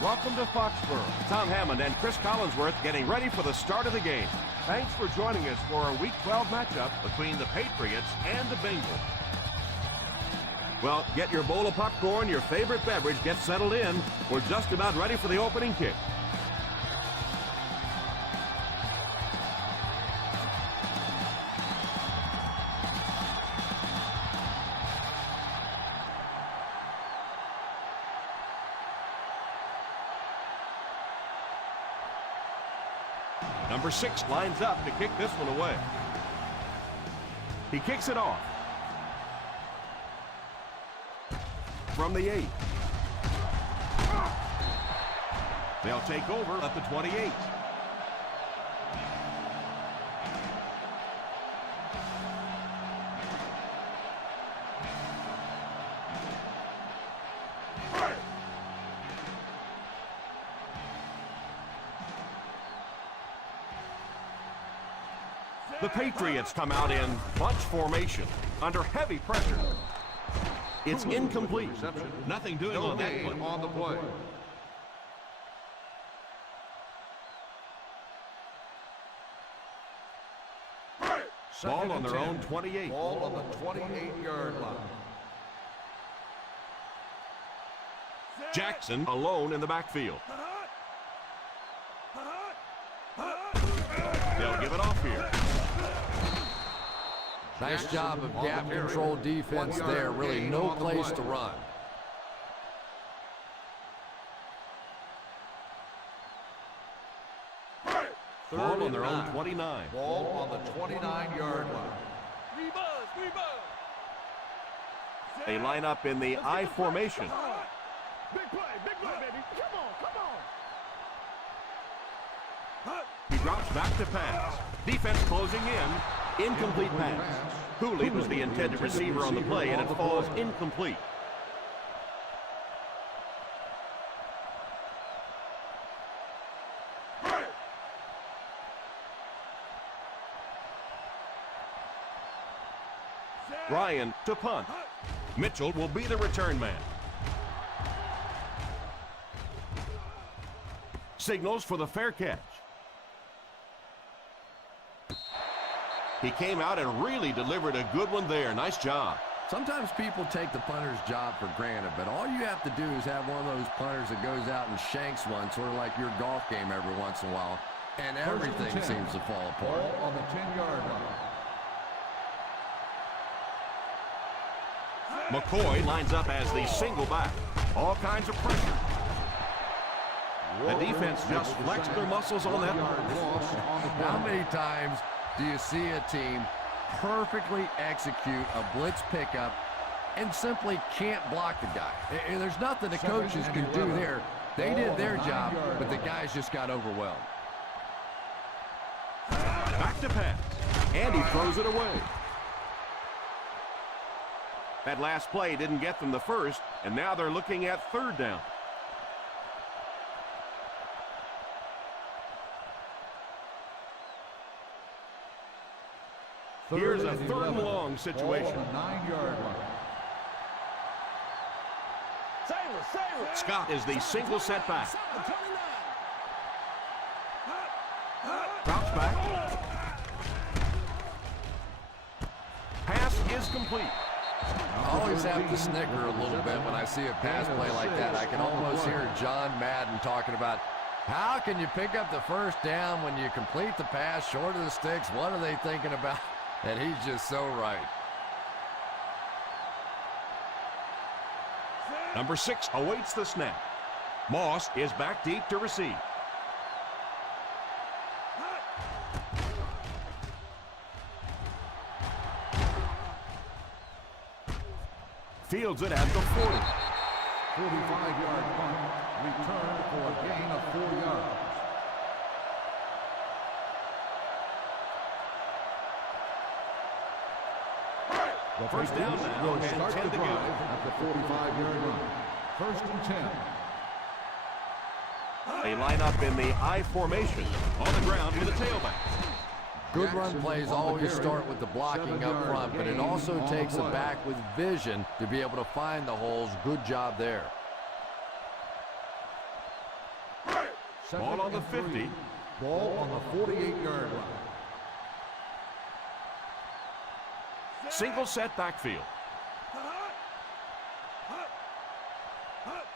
Welcome to Foxborough. Tom Hammond and Chris Collinsworth getting ready for the start of the game. Thanks for joining us for our Week 12 matchup between the Patriots and the Bengals. Well, get your bowl of popcorn, your favorite beverage, get settled in. We're just about ready for the opening kick. Number 6 lines up to kick this one away. He kicks it off. From the 8. They'll take over at the 28. The Patriots come out in bunch formation under heavy pressure. It's incomplete. Nothing doing on that one. On the play. Ball on their own 28. Ball on the 28-yard line. Jackson alone in the backfield. They'll give it off here. Nice job of gap control defense there. Really no place to run. Ball on their own 29. Ball on the 29-yard line. They line up in the I formation. Big play, baby. Come on. He drops back to pass. Defense closing in. Incomplete pass. Cooley was the intended receiver on the play, and it falls incomplete. Ryan to punt. Mitchell will be the return man. Signals for the fair catch. He came out and really delivered a good one there. Nice job. Sometimes people take the punter's job for granted, but all you have to do is have one of those punters that goes out and shanks one, sort of like your golf game every once in a while, and everything seems to fall apart. Ball on the 10-yard line. McCoy lines up as the single back. All kinds of pressure. The defense just flexed their muscles on that one. How many times do you see a team perfectly execute a blitz pickup and simply can't block the guy? There's nothing the coaches can do there. They did their job, but the guys just got overwhelmed. Back to pass. And he throws it away. That last play didn't get them the first, and now they're looking at third down. Here's a third and long situation. 9-yard line. Scott is the single setback. Drops back. Pass is complete. I always have to snicker a little bit when I see a pass play like that. I can almost hear John Madden talking about how can you pick up the first down when you complete the pass short of the sticks? What are they thinking about? And he's just so right. Number 6 awaits the snap. Moss is back deep to receive. Fields it at the 40. 45-yard punt. Returned for a gain of 4 yards. The First down now, will and start 10 the to go. drive at the 45-yard line. First and 10. They line up in the I formation on the ground with a tailback. Good run plays always start with the blocking up front, but it also takes a back with vision to be able to find the holes. Good job there. Ball on the 50. Ball on the 48-yard line. Single set backfield.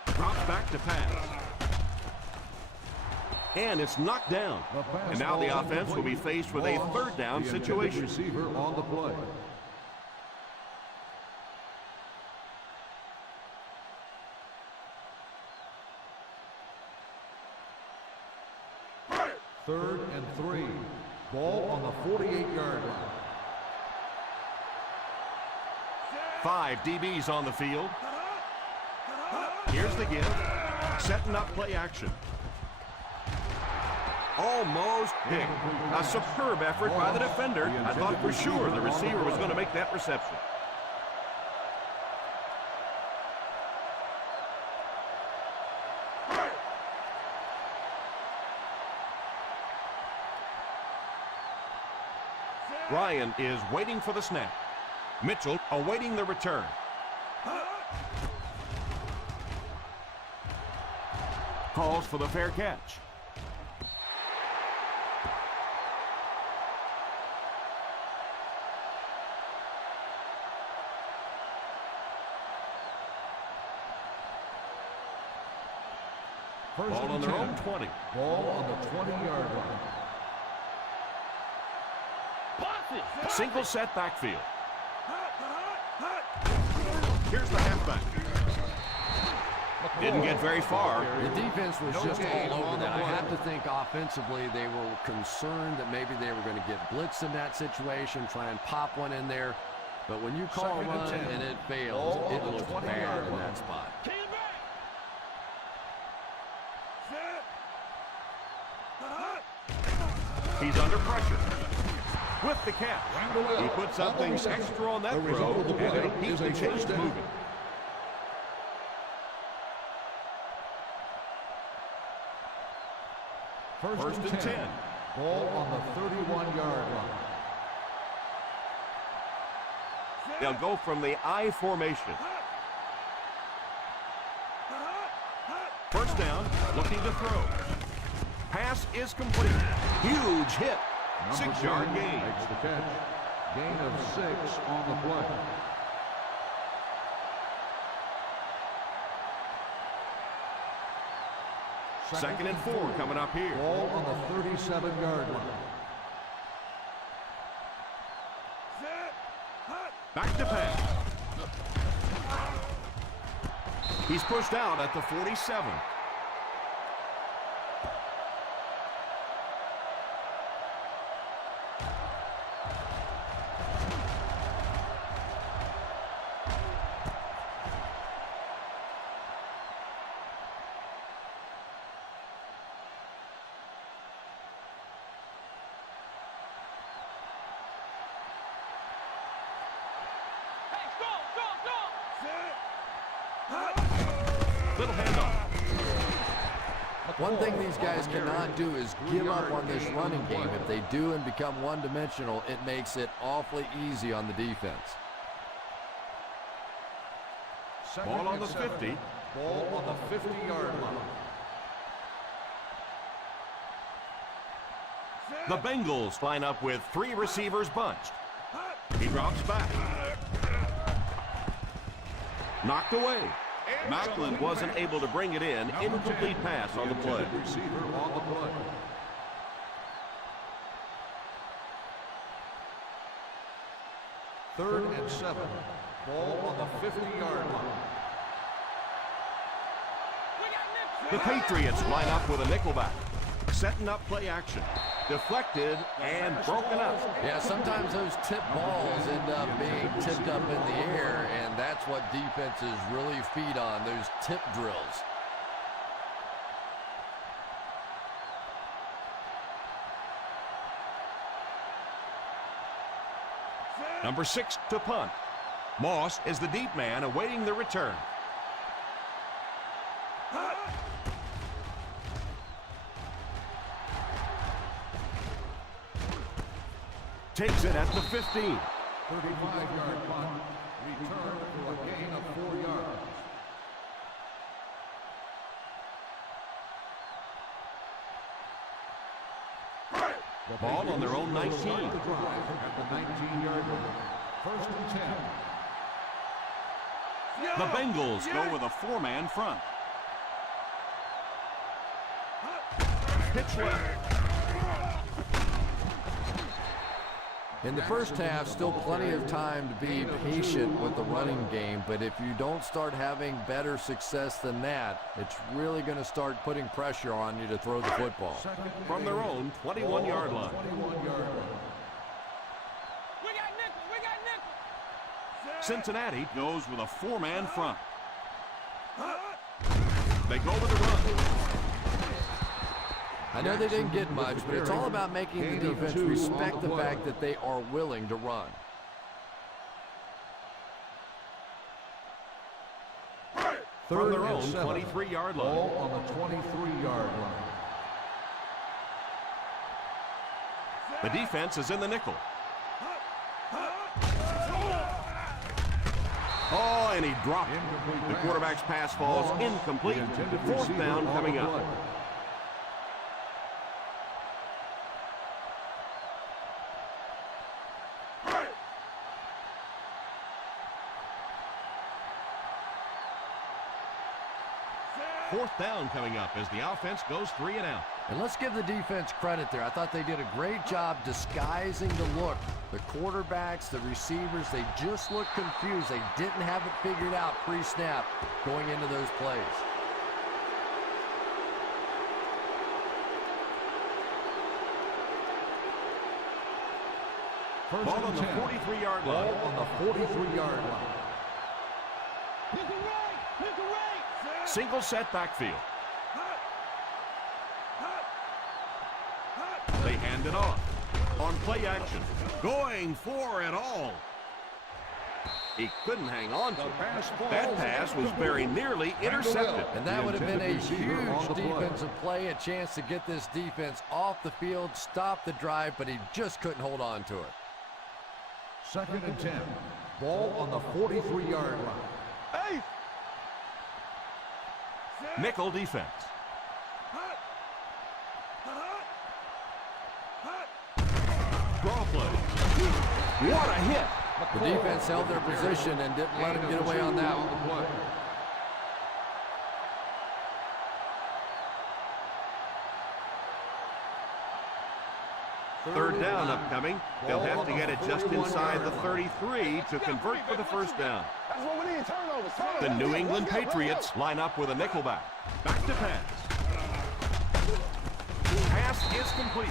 Drops back to pass. And it's knocked down. And now the offense will be faced with a third down situation. Receiver on the play. Third and 3. Ball on the 48-yard line. 5 DBs on the field. Here's the give. Setting up play action. Almost picked. A superb effort by the defender. I thought for sure the receiver was going to make that reception. Ryan is waiting for the snap. Mitchell awaiting the return. Calls for the fair catch. Ball on their own 20. Ball on the 20-yard line. Single set backfield. Here's the halfback. Didn't get very far. The defense was just all over that. I have to think offensively they were concerned that maybe they were going to get blitzed in that situation, try and pop one in there. But when you call a run and it fails, it looks bad in that spot. He's under pressure. With the catch. He put something extra on that throw, and it'll keep the chains moving. First and 10. Ball on the 31-yard line. They'll go from the I formation. First down, looking to throw. Pass is complete. Huge hit. 6-yard gain. Makes the catch. Gain of 6 on the play. Second and 4 coming up here. Ball on the 37-yard line. Back to pass. He's pushed out at the 47. Little handoff. One thing these guys cannot do is give up on this running game. If they do and become one-dimensional, it makes it awfully easy on the defense. Ball on the 50. Ball on the 50-yard line. The Bengals line up with 3 receivers bunched. He drops back. Knocked away. Macklin wasn't able to bring it in. Incomplete pass on the play. Receiver on the play. Third and 7. Ball on the 50-yard line. The Patriots line up with a nickelback. Setting up play action. Deflected and broken up. Yeah, sometimes those tip balls end up being tipped up in the air, and that's what defenses really feed on, those tip drills. Number 6 to punt. Moss is the deep man awaiting the return. Takes it at the 15. 35-yard punt. Return for a gain of 4 yards. The ball on their own 19. At the 19-yard line. First and 10. The Bengals go with a 4-man front. Pitch left. In the first half, still plenty of time to be patient with the running game, but if you don't start having better success than that, it's really going to start putting pressure on you to throw the football. From their own 21-yard line. 21-yard line. We got nickel. Cincinnati goes with a 4-man front. They go with the run. I know they didn't get much, but it's all about making the defense respect the fact that they are willing to run. From their own 23-yard line. Ball on the 23-yard line. The defense is in the nickel. Oh, and he dropped it. The quarterback's pass falls incomplete. 4th down coming up. Fourth down coming up as the offense goes 3 and out. And let's give the defense credit there. I thought they did a great job disguising the look. The quarterbacks, the receivers, they just looked confused. They didn't have it figured out pre-snap going into those plays. Ball on the 43-yard line. Ball on the 43-yard line. Single set backfield. They hand it off. On play action. Going for it all. He couldn't hang on to it. That pass was very nearly intercepted. And that would have been a huge defensive play, a chance to get this defense off the field, stop the drive, but he just couldn't hold on to it. 2nd and 10. Ball on the 43-yard line. Hey! Nickel defense. Draw play. What a hit! The defense held their position and didn't let him get away on that one. Third down upcoming. They'll have to get it just inside the 33 to convert for the first down. That's what we need, turnovers. The New England Patriots line up with a nickelback. Back to pass. Pass is complete.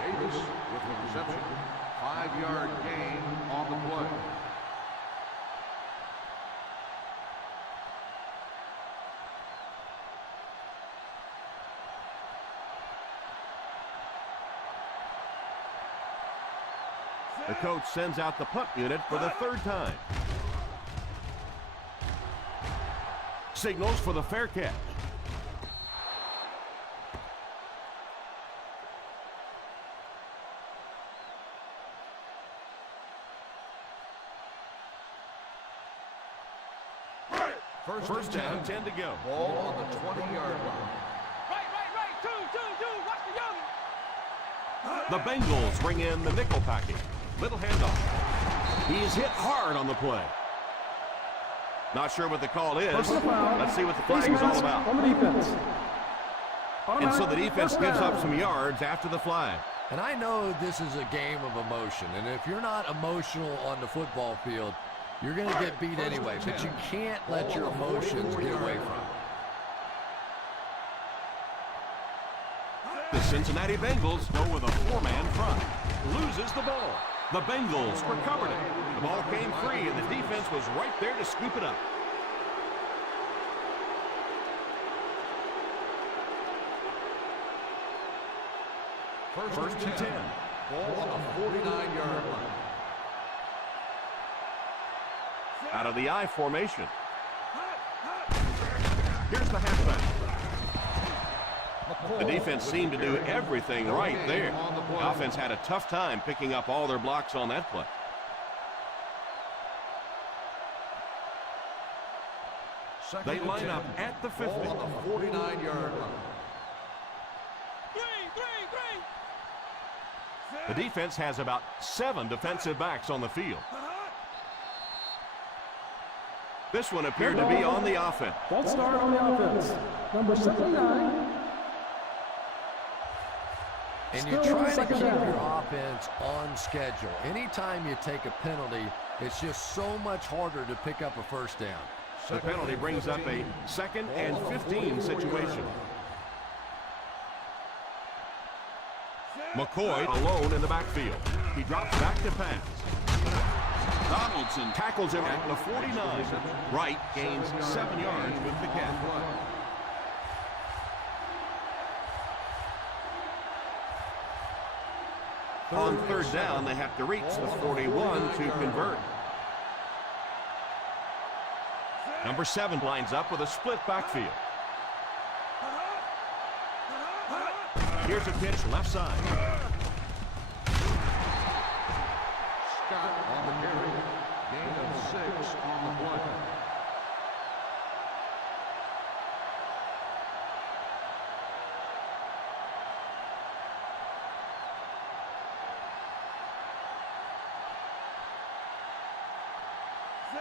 Davis with the reception. 5-yard gain on the play. The coach sends out the punt unit for the 3rd time. Signals for the fair catch. First down, 10 to go. Ball on the 20-yard line. Right. Two. Watch the youngin. The Bengals bring in the nickel package. Little handoff. He's hit hard on the play. Not sure what the call is. Let's see what the flag is all about. On the defense. And so the defense gives up some yards after the flag. And I know this is a game of emotion, and if you're not emotional on the football field, you're going to get beat anyway, but you can't let your emotions get away from it. The Cincinnati Bengals go with a 4-man front. Loses the ball. The Bengals recovered it. The ball came free, and the defense was right there to scoop it up. First and 10. Ball on the 49-yard line. Out of the I formation. Here's the halfback. The defense seemed to do everything right there. The offense had a tough time picking up all their blocks on that play. They line up at the 50. On the 49-yard line. The defense has about 7 defensive backs on the field. This one appeared to be on the offense. False start on the offense. Number 79. And you try to keep your offense on schedule. Anytime you take a penalty, it's just so much harder to pick up a first down. The penalty brings up a 2nd and 15 situation. McCoy alone in the backfield. He drops back to pass. Donaldson tackles him at the 49. Wright gains 7 yards with the catch. On 3rd down, they have to reach the 41 to convert. Number 7 lines up with a split backfield. Here's a pitch left side. Scott on the carry. Gain of 6 on the play.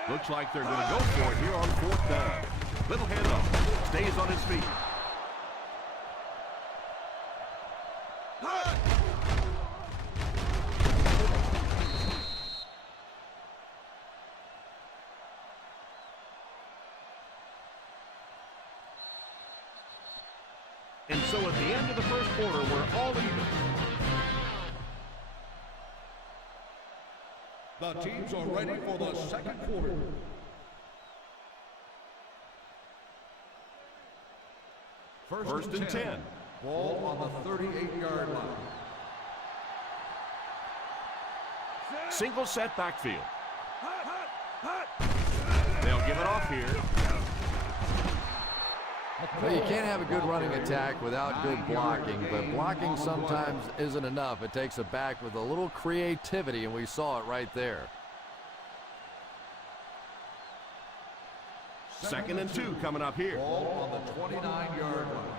Looks like they're going to go for it here on 4th down. Little handoff. Stays on his feet. And so at the end of the first quarter, we're all even. The teams are ready for the second quarter. First and 10. Ball on the 38-yard line. Single set backfield. They'll give it off here. Well, you can't have a good running attack without good blocking, but blocking sometimes isn't enough. It takes a back with a little creativity, and we saw it right there. 2nd and 2 coming up here. Ball on the 29-yard line.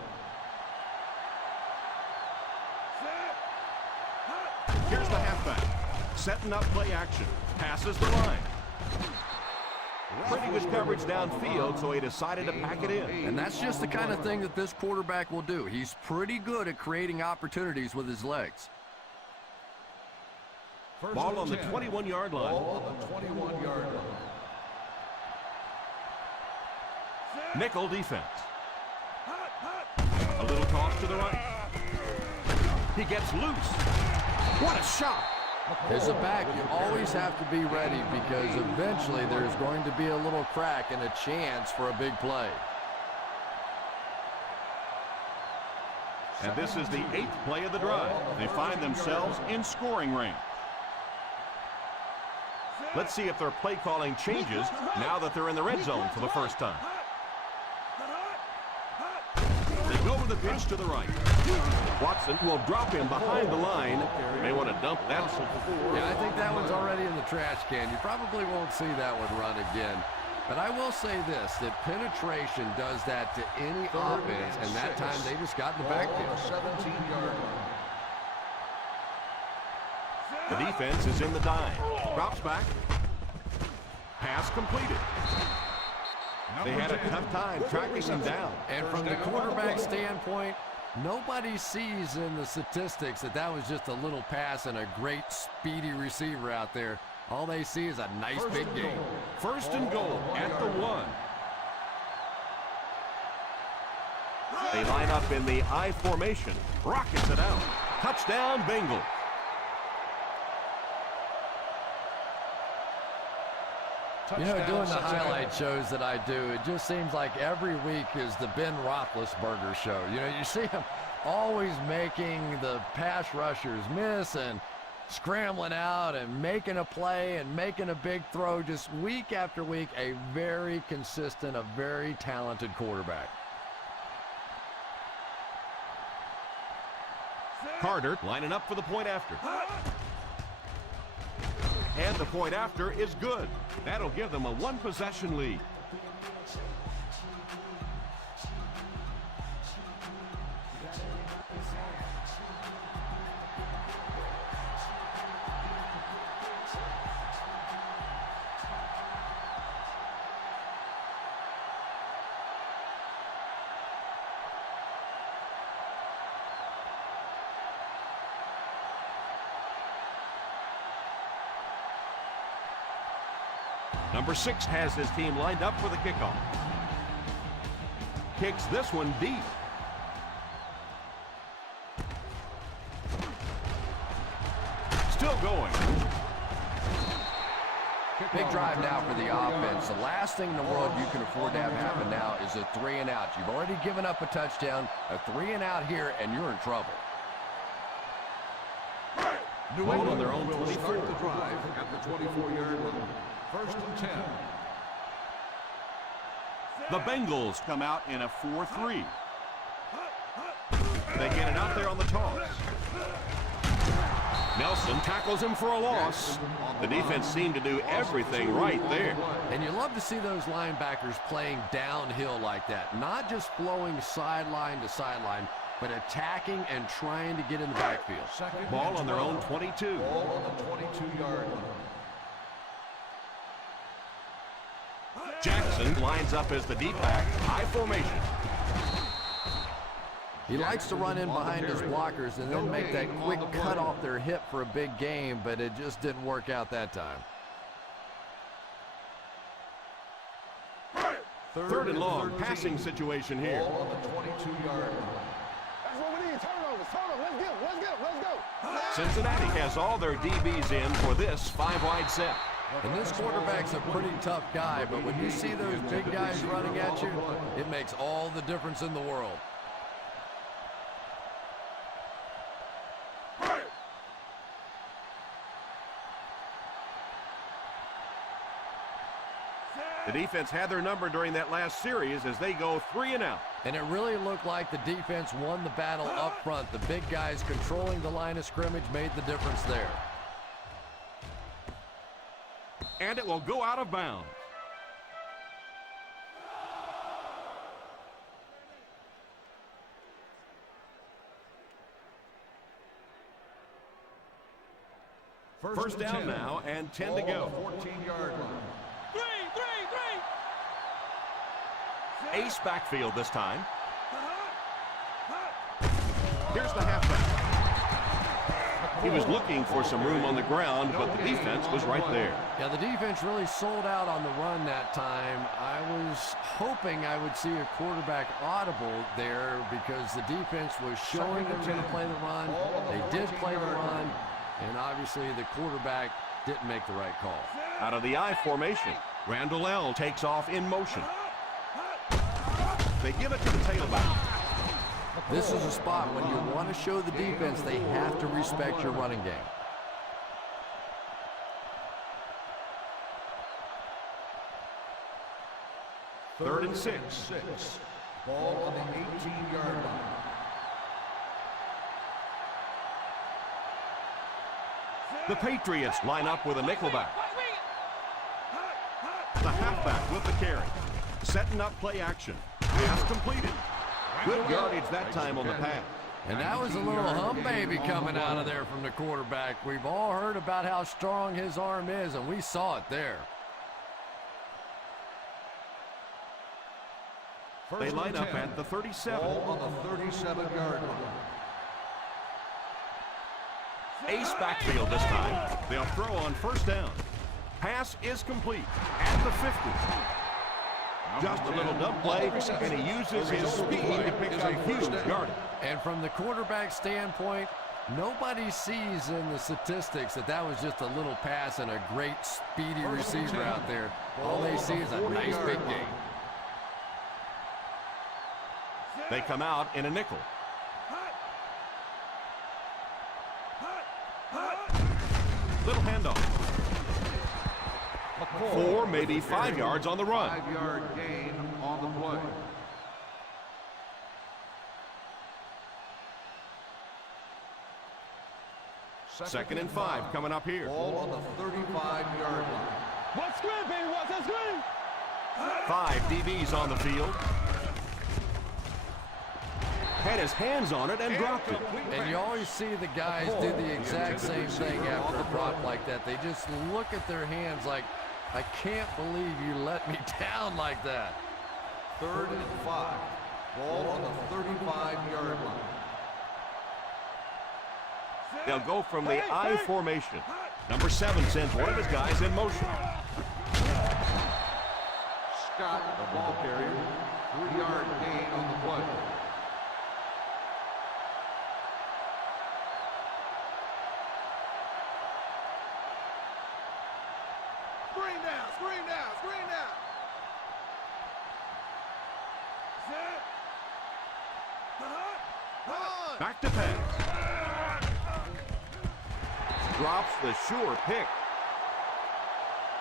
Here's the halfback. Setting up play action. Passes the line. Pretty good coverage downfield, so he decided to pack it in. And that's just the kind of thing that this quarterback will do. He's pretty good at creating opportunities with his legs. Ball on the 21-yard line. Ball on the 21-yard line. Nickel defense. A little toss to the right. He gets loose. What a shot! As a back, you always have to be ready because eventually there's going to be a little crack and a chance for a big play. And this is the 8th play of the drive. They find themselves in scoring range. Let's see if their play calling changes now that they're in the red zone for the first time. They go with the pitch to the right. Watson will drop him behind the line. May want to dump that. Yeah, I think that one's already in the trash can. You probably won't see that one run again. But I will say this, that penetration does that to any offense, and that time they just got in the backfield. 17-yard line. The defense is in the dime. Drops back. Pass completed. They had a tough time tracking him down. And from the quarterback standpoint, nobody sees in the statistics that that was just a little pass and a great speedy receiver out there. All they see is a nice big game. First and goal at the 1. They line up in the I formation. Rockets it out. Touchdown, Bengals. You know, doing the highlight shows that I do, it just seems like every week is the Ben Roethlisberger show. You know, you see him always making the pass rushers miss and scrambling out and making a play and making a big throw just week after week. A very consistent, a very talented quarterback. Carter lining up for the point after. And the point after is good. That'll give them a one-possession lead. Number 6 has his team lined up for the kickoff. Kicks this one deep. Still going. Big drive now for the offense. The last thing in the world you can afford to have happen now is a 3-and-out. You've already given up a touchdown, a 3-and-out here, and you're in trouble. New England on their own 24. Start the drive at the 24-yard line. 1st and 10. The Bengals come out in a 4-3. They get it out there on the toss. Nelson tackles him for a loss. The defense seemed to do everything right there. And you love to see those linebackers playing downhill like that. Not just flowing sideline to sideline, but attacking and trying to get in the backfield. Ball on their own 22. Ball on the 22-yard line. Jackson lines up as the D-back, high formation. He likes to run in behind his blockers and then make that quick cut off their hip for a big gain, but it just didn't work out that time. 3rd and long, passing situation here. Ball on the 22-yard line. That's what we need. Turnovers. Let's get him. Let's go. Cincinnati has all their DBs in for this 5-wide set. And this quarterback's a pretty tough guy, but when you see those big guys running at you, it makes all the difference in the world. The defense had their number during that last series as they go 3-and-out. And it really looked like the defense won the battle up front. The big guys controlling the line of scrimmage made the difference there. And it will go out of bounds. First down now and 10 to go. 14-yard line. Ace backfield this time. Here's the halfback. He was looking for some room on the ground, but the defense was right there. Yeah, the defense really sold out on the run that time. I was hoping I would see a quarterback audible there because the defense was showing they were going to play the run. They did play the run, and obviously the quarterback didn't make the right call. Out of the I formation, Randall L. takes off in motion. They give it to the tailback. This is a spot when you want to show the defense they have to respect your running game. Third and 6. Ball on the 18-yard line. The Patriots line up with a nickelback. The halfback with the carry. Setting up play action. Pass completed. Good yardage that time on the pass. And that was a little hum baby coming out of there from the quarterback. We've all heard about how strong his arm is, and we saw it there. They line up at the 37. Ball on the 37-yard line. Ace backfield this time. They'll throw on first down. Pass is complete at the 50. Just a little dump play, and he uses his speed to pick up huge yardage. And from the quarterback standpoint, nobody sees in the statistics that that was just a little pass and a great speedy receiver out there. All they see is a nice big gain. They come out in a nickel. Little handoff. 4, maybe 5 yards on the run. 5-yard gain on the play. Second and 5 coming up here. Ball on the 35-yard line. What's good, baby? What's that screen? 5 DBs on the field. Had his hands on it and dropped it. And you always see the guys do the exact same thing after a drop like that. They just look at their hands like, I can't believe you let me down like that. 3rd and 5. Ball on the 35-yard line. They'll go from the I formation. Number 7 sends one of his guys in motion. Scott, the ball carrier, 3-yard gain on the play. Screen down, screen down, screen down. Set. Run. Back to pass. Drops the sure pick.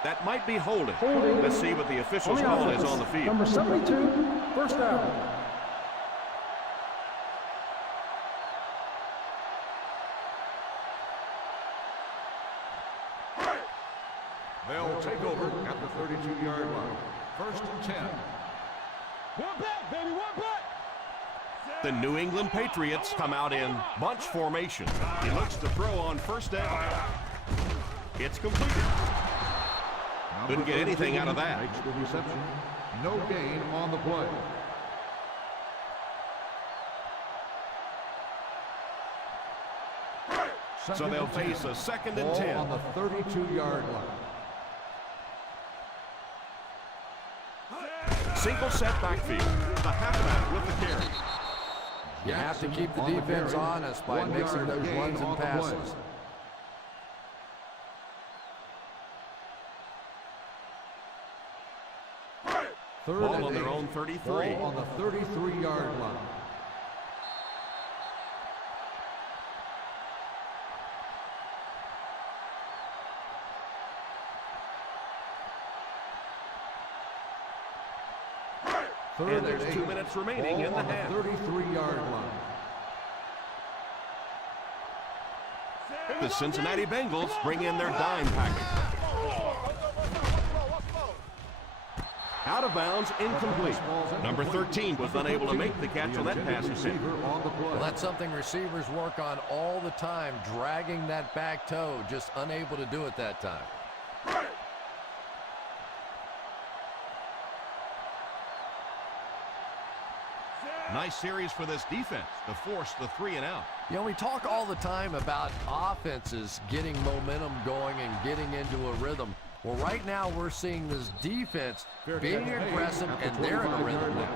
That might be holding. Let's see what the official's call is on the field. Number 72, first down. They'll take over at the 32-yard line. 1st and 10. One back, baby, one back. The New England Patriots come out in bunch formation. He looks to throw on first down. It's completed. Couldn't get anything out of that. Makes the reception. No gain on the play. So they'll face a 2nd and Ball 10. on the 32-yard line. Single set backfield. The halfback with the carry. You have to keep the defense honest by mixing those runs and passes. Ball on their own 33. Ball on the 33-yard line. And there's 2 minutes remaining in the half. 33-yard line. The Cincinnati Bengals bring in their dime package. Out of bounds, incomplete. Number 13 was unable to make the catch on that pass attempt. Well, that's something receivers work on all the time, dragging that back toe, just unable to do it that time. Nice series for this defense to force the 3 and out. You know, we talk all the time about offenses getting momentum going and getting into a rhythm. Well, right now we're seeing this defense being aggressive, and they're in a rhythm now.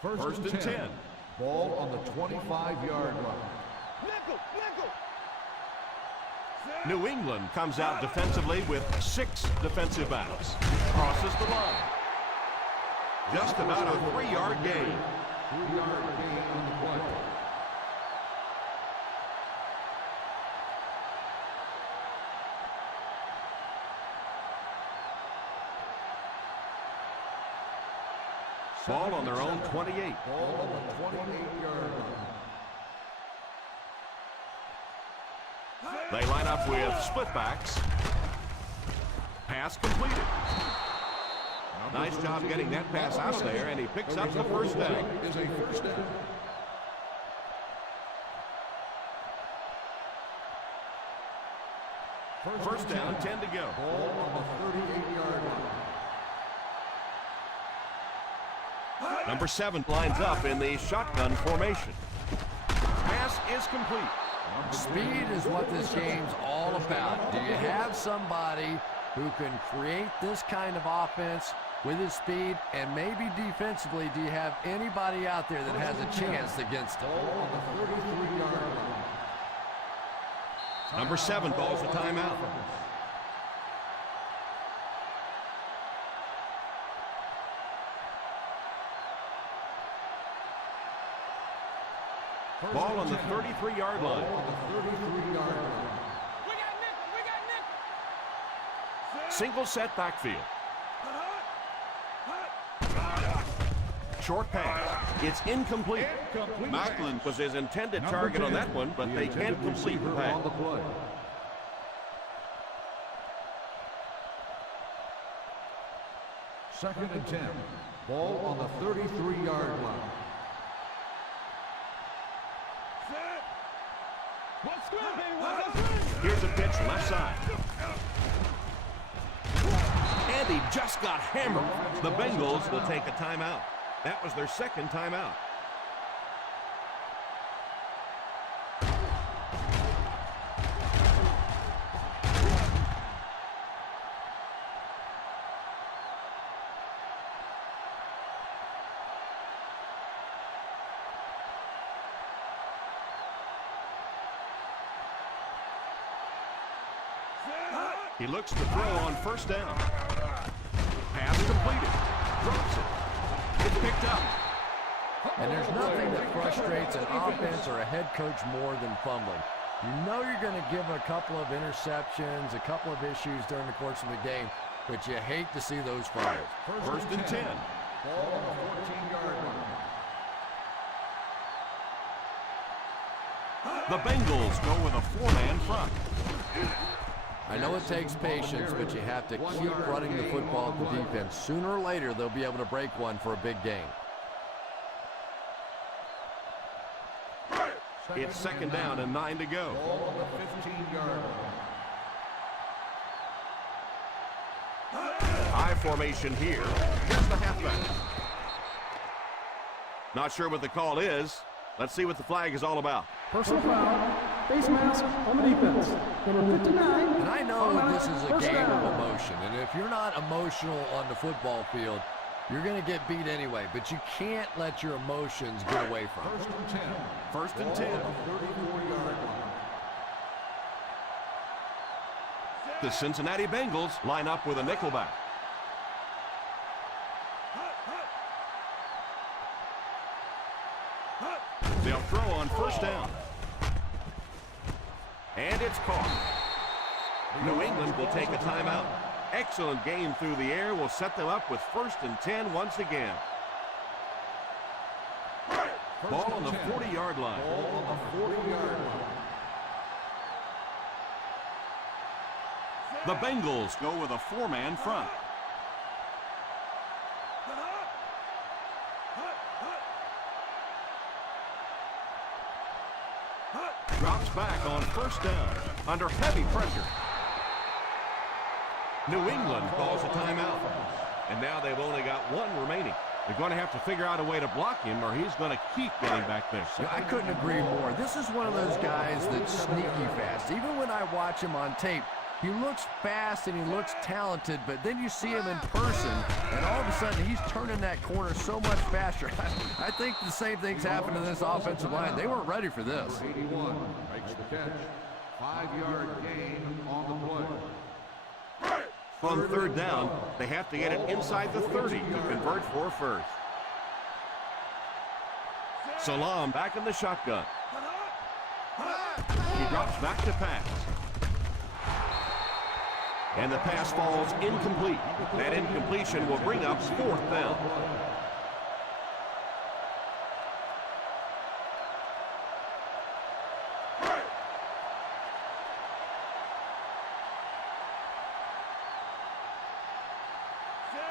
First and 10. Ball on the 25-yard line. Nickel, nickel. New England comes out defensively with 6 defensive backs. Crosses the line. Just about a 3-yard gain. 3-yard gain on the play. Ball on their own 28. Ball on the 28-yard line. They line up with split backs. Pass completed. Nice job getting that pass out there, and he picks up the first down. Is a first down. First down, 10 to go. Ball on the 38-yard line. Number 7 lines up in the shotgun formation. Pass is complete. Speed is what this game's all about. Do you have somebody who can create this kind of offense with his speed, and maybe defensively, do you have anybody out there that has a chance against him? Ball on the 33-yard line. Number 7 calls a timeout. Ball on the 33-yard line. On the 33-yard line. We got nickel, we got nickel. Single set backfield. Short pass. It's incomplete. Macklin was his intended target on that one, but they can't complete the pass. On the play. Second and 10. Ball on the 33-yard line. Here's a pitch left side. And he just got hammered. The Bengals will take a timeout. That was their second timeout. He looks to throw on first down. Pass completed. Drops it. It's picked up. And there's nothing that frustrates an offense or a head coach more than fumbling. You know you're going to give a couple of interceptions, a couple of issues during the course of the game, but you hate to see those fumbles. First and 10. Ball on the 14-yard line. The Bengals go with a four-man front. I know it takes patience, but you have to keep running the football at the defense. Sooner or later, they'll be able to break one for a big gain. It's second down and 9 to go. Ball on the 15-yard line. High formation here. Here's the halfback. Not sure what the call is. Let's see what the flag is all about. Personal foul. Face mask on the defense. Number 59. And I know this is a First game down. of emotion, and if you're not emotional on the football field, you're going to get beat anyway, but you can't let your emotions get away from it. First and 10. First and 10. Ball on the 34-yard line. The Cincinnati Bengals line up with a nickelback. They'll throw on first down. And it's caught. New England will take a timeout. Excellent game through the air will set them up with first and 10 once again. Ball on the 40-yard line. Ball on the 40-yard line. The Bengals go with a four-man front. Drops back on first down under heavy pressure. New England calls a timeout. And now they've only got one remaining. They're going to have to figure out a way to block him or he's going to keep getting back there. Yeah, I couldn't agree more. This is one of those guys that's sneaky fast. Even when I watch him on tape, he looks fast and he looks talented, but then you see him in person, and all of a sudden he's turning that corner so much faster. I think the same thing's happened to this offensive line. They weren't ready for this. 81 makes the catch. 5-yard gain on the play. On third down, they have to get it inside the 30 to convert for a first. Salam back in the shotgun. He drops back to pass. And the pass falls incomplete. That incompletion will bring up fourth down.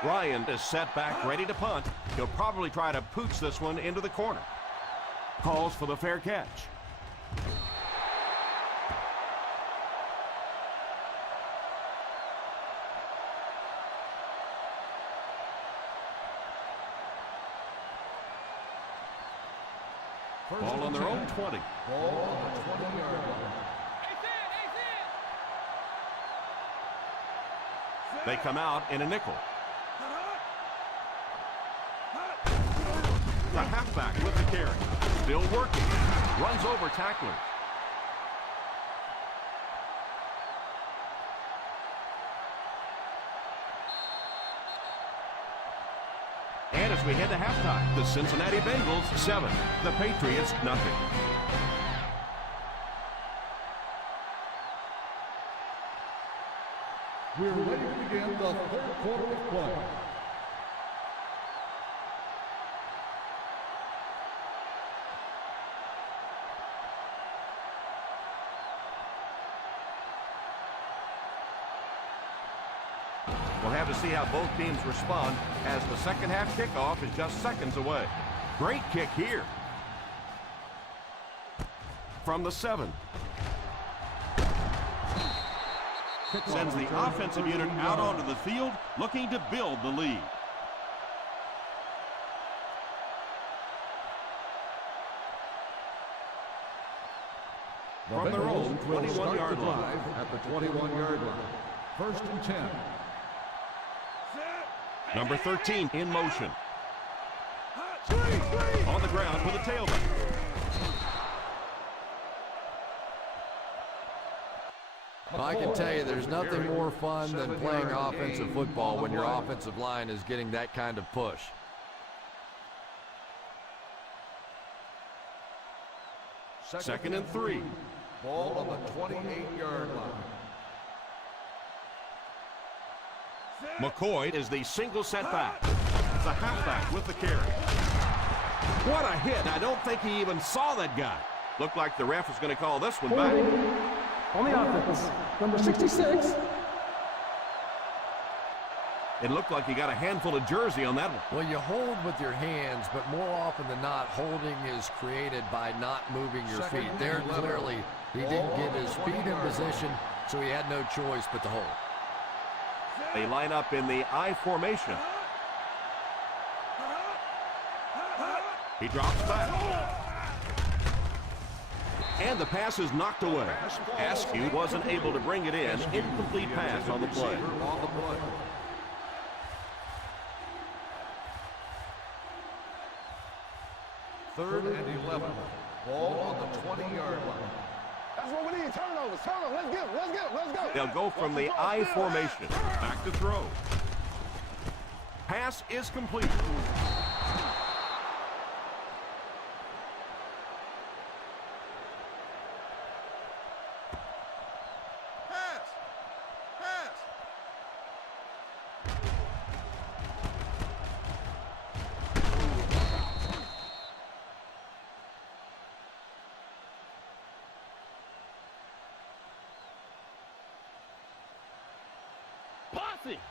Ryan is set back, ready to punt. He'll probably try to pooch this one into the corner. Calls for the fair catch. Ball on their own 20. Ball on the 20-yard line. They come out in a nickel. The halfback with the carry. Still working. Runs over tacklers. And as we head to halftime, the Cincinnati Bengals 7, the Patriots nothing. We're ready to begin the third quarter of play. We'll have to see how both teams respond as the second half kickoff is just seconds away. Great kick here. From the 7. Sends the offensive unit out onto the field, looking to build the lead. From their own 21-yard line. At the 21-yard line. First and 10. Number 13 in motion. On the ground with a tailback. I can tell you there's nothing more fun than playing offensive football when your offensive line is getting that kind of push. Second and 3. Ball on the 28-yard line. McCoy is the single setback. The halfback with the carry. What a hit. I don't think he even saw that guy. Looked like the ref is going to call this one back. On the offense, number 66. It looked like he got a handful of jersey on that one. Well, you hold with your hands, but more often than not, holding is created by not moving your feet. There, clearly, he didn't get his feet in position, so he had no choice but to hold. They line up in the I formation. He drops back. And the pass is knocked away. Askew wasn't able to bring it in. Incomplete pass on the play. Third and 11. Ball on the 20-yard line. That's what we need. Turnovers. Let's get him. Let's go. They'll go from the I formation. Back to throw. Pass is complete.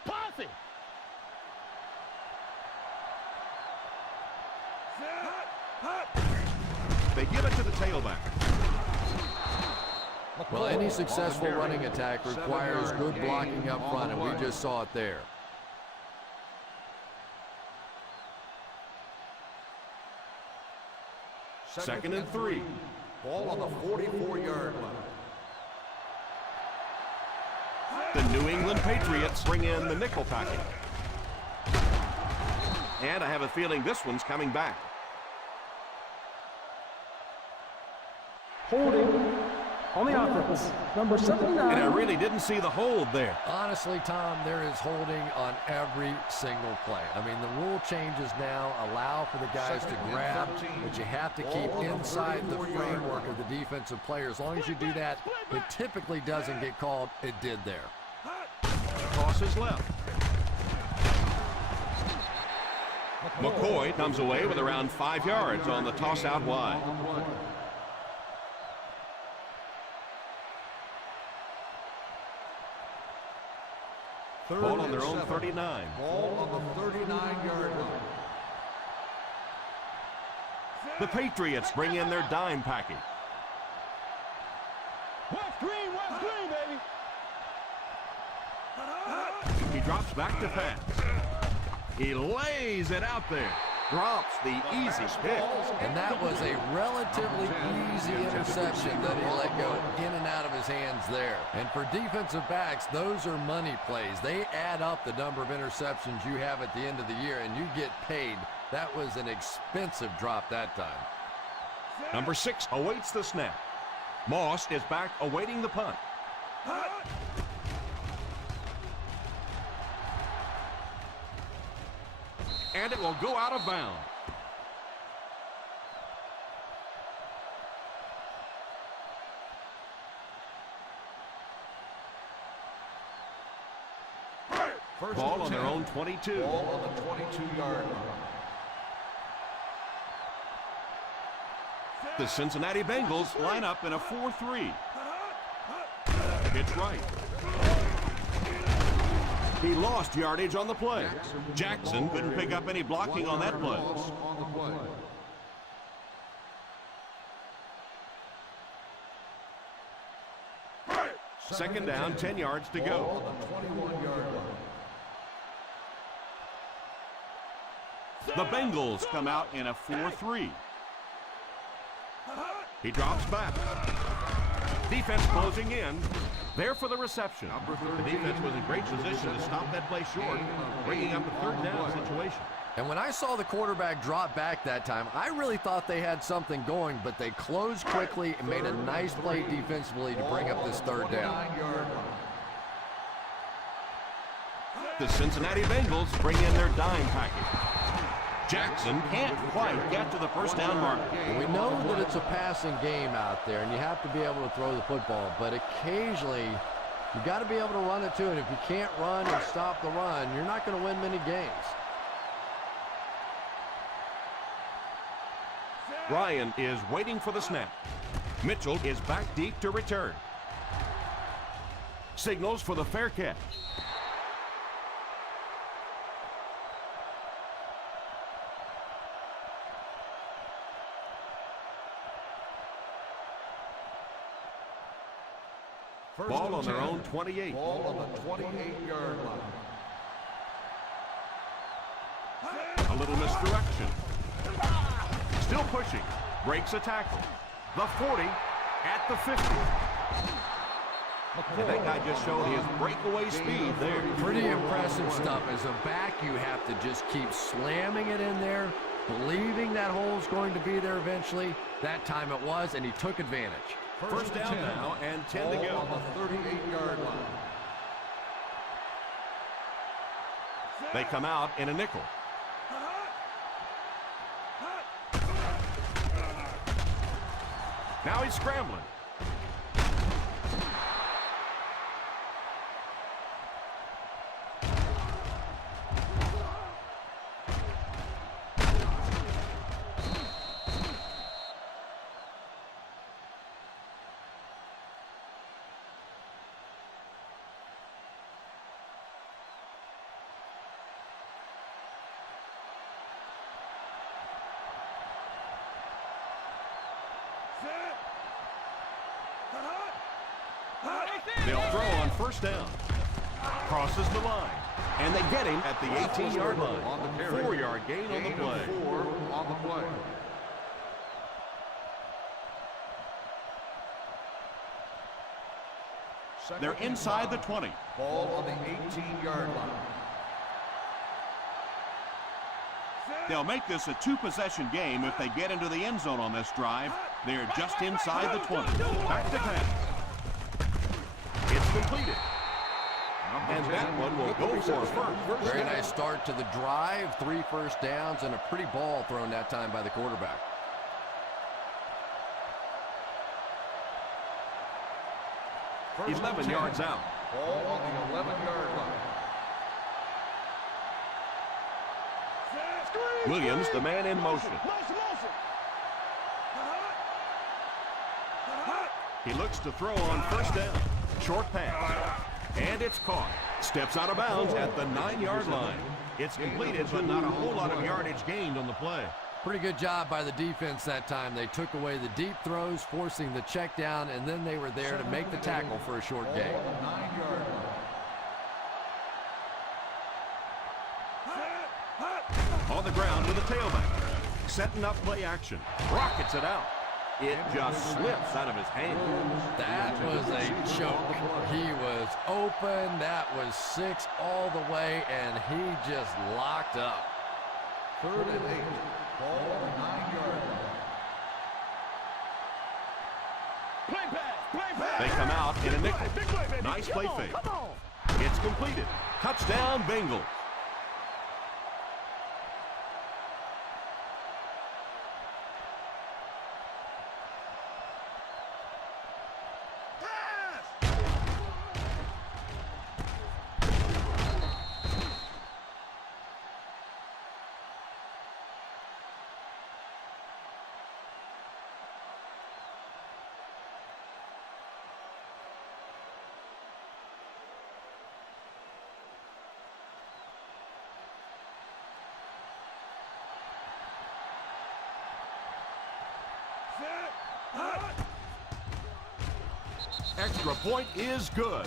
Posse. They give it to the tailback. Well, any successful running attack requires good blocking up front, and we just saw it there. Second and 3. Ball on the 44-yard line. The New England Patriots bring in the nickel package. And I have a feeling this one's coming back. Holding on the offense, number 79. And I really didn't see the hold there. Honestly, Tom, there is holding on every single play. I mean, the rule changes now allow for the guys to grab, but you have to keep inside the framework of the defensive player. As long as you do that, it typically doesn't get called. It did there. Toss is left. McCoy comes away with around 5 yards on the toss out wide. Ball on their own 39. Ball on the 39-yard line. The Patriots bring in their dime package. West green, baby. He drops back to pass. He lays it out there. Drops the easy pick. And that was a relatively easy interception that he let go in and out of his hands there. And for defensive backs, those are money plays. They add up the number of interceptions you have at the end of the year, and you get paid. That was an expensive drop that time. Number 6 awaits the snap. Moss is back awaiting the punt. And it will go out of bounds. Ball on their own 22. Ball on the 22-yard line. The Cincinnati Bengals line up in a 4-3. It's right. He lost yardage on the play. Jackson couldn't pick up any blocking on that play. On the play. Second down, 10 yards to go. On the 21-yard line. The Bengals come out in a 4-3. He drops back. Defense closing in. There for the reception. The defense was in great position to stop that play short, bringing up a third down situation. And when I saw the quarterback drop back that time, I really thought they had something going, but they closed quickly and made a nice play defensively to bring up this third down. The Cincinnati Bengals bring in their dime package. Jackson can't quite get to the first down marker. We know that it's a passing game out there, and you have to be able to throw the football, but occasionally you got to be able to run it too, and if you can't run and stop the run, you're not going to win many games. Ryan is waiting for the snap. Mitchell is back deep to return. Signals for the fair catch. Ball on their own 28. Ball on the 28-yard line. A little misdirection. Still pushing. Breaks a tackle. The 40 at the 50. And that guy just showed his breakaway speed there. Pretty impressive stuff. As a back, you have to just keep slamming it in there, believing that hole's going to be there eventually. That time it was, and he took advantage. First down now and 10 to go. On the 38-yard line. They come out in a nickel. Now he's scrambling. They'll throw on first down. Crosses the line. And they get him at the 18-yard line. On the carry. 4-yard gain on the play. 4 on the play. They're inside the 20. Ball on the 18-yard line. They'll make this a two-possession game if they get into the end zone on this drive. They're just inside the 20. Back to pass. It's completed. And that one will go for first. Very nice start to the drive. 3 first downs and a pretty ball thrown that time by the quarterback. He's 11 yards out. Ball on the 11-yard line. Williams, the man in motion. He looks to throw on first down. Short pass. And it's caught. Steps out of bounds at the 9-yard line. It's completed, but not a whole lot of yardage gained on the play. Pretty good job by the defense that time. They took away the deep throws, forcing the check down, and then they were there to make the tackle for a short gain. 9-yard line. On the ground with a tailback. Setting up play action. Rockets it out. It just slips out of his hand. That was a choke. He was open. That was 6 all the way, and he just locked up. 3rd and 8. Ball on the 9-yard line. They come out in a nickel. Nice play fake. It's completed. Touchdown, Bengals. Extra point is good.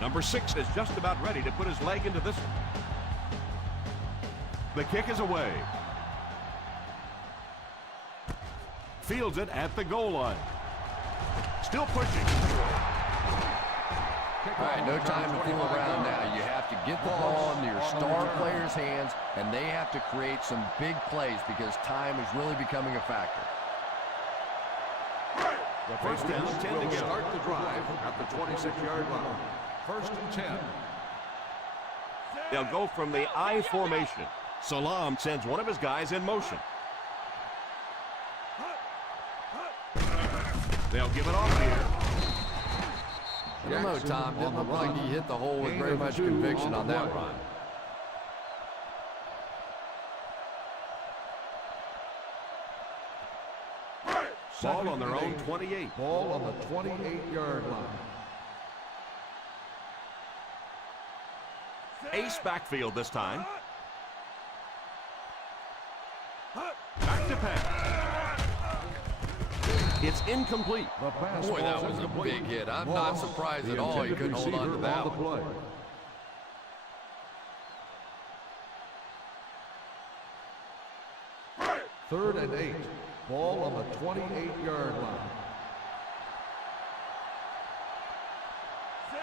Number 6 is just about ready to put his leg into this one. The kick is away. Fields it at the goal line. Still pushing. All right, no time to fool around now. You have to get the ball into your star players' hands, and they have to create some big plays because time is really becoming a factor. The first down, 10 to go. Start the drive at the 26-yard line. First and 10. They'll go from the I formation. Salam sends one of his guys in motion. They'll give it off here. I don't know, Tom. Didn't look like he hit the hole with very much conviction on that run. Ball on their own 28. Ball on the 28-yard line. Ace backfield this time. Back to pass. It's incomplete. Boy, that was a big hit. I'm not surprised at all he couldn't hold on to that one. Third and 8. Ball on the 28-yard line.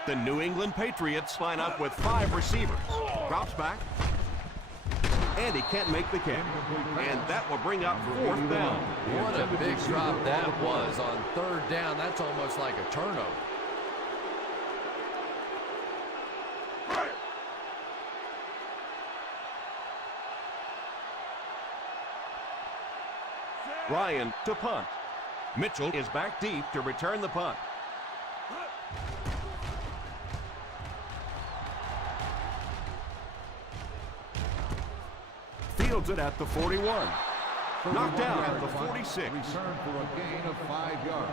The New England Patriots line up with 5 receivers. Drops back. And he can't make the kick. And that will bring up 4th down. What a big drop that was on 3rd down. That's almost like a turnover. Ryan to punt. Mitchell is back deep to return the punt. Fields it at the 41. Knocked down at the 46. Return for a gain of 5 yards.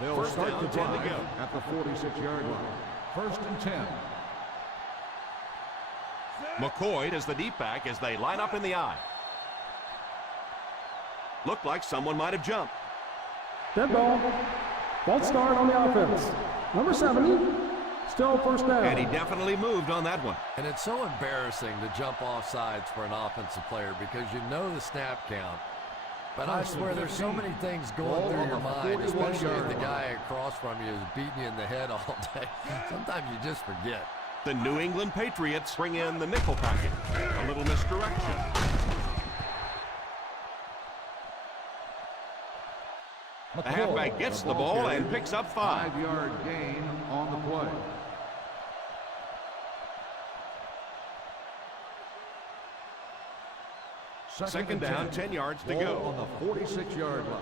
They'll start the drive at the 46-yard line. First and 10. McCoy is the deep back as they line up in the I. Looked like someone might have jumped. Dead ball. False start on the offense. Number 70, still first down. And he definitely moved on that one. And it's so embarrassing to jump off sides for an offensive player because you know the snap count. But I swear there's so many things going through your mind, especially if the guy across from you is beating you in the head all day. Sometimes you just forget. The New England Patriots bring in the nickel package. A little misdirection. The halfback gets the ball and picks up 5. 5-yard gain on the play. Second down, 10 yards to go. On the 46-yard line.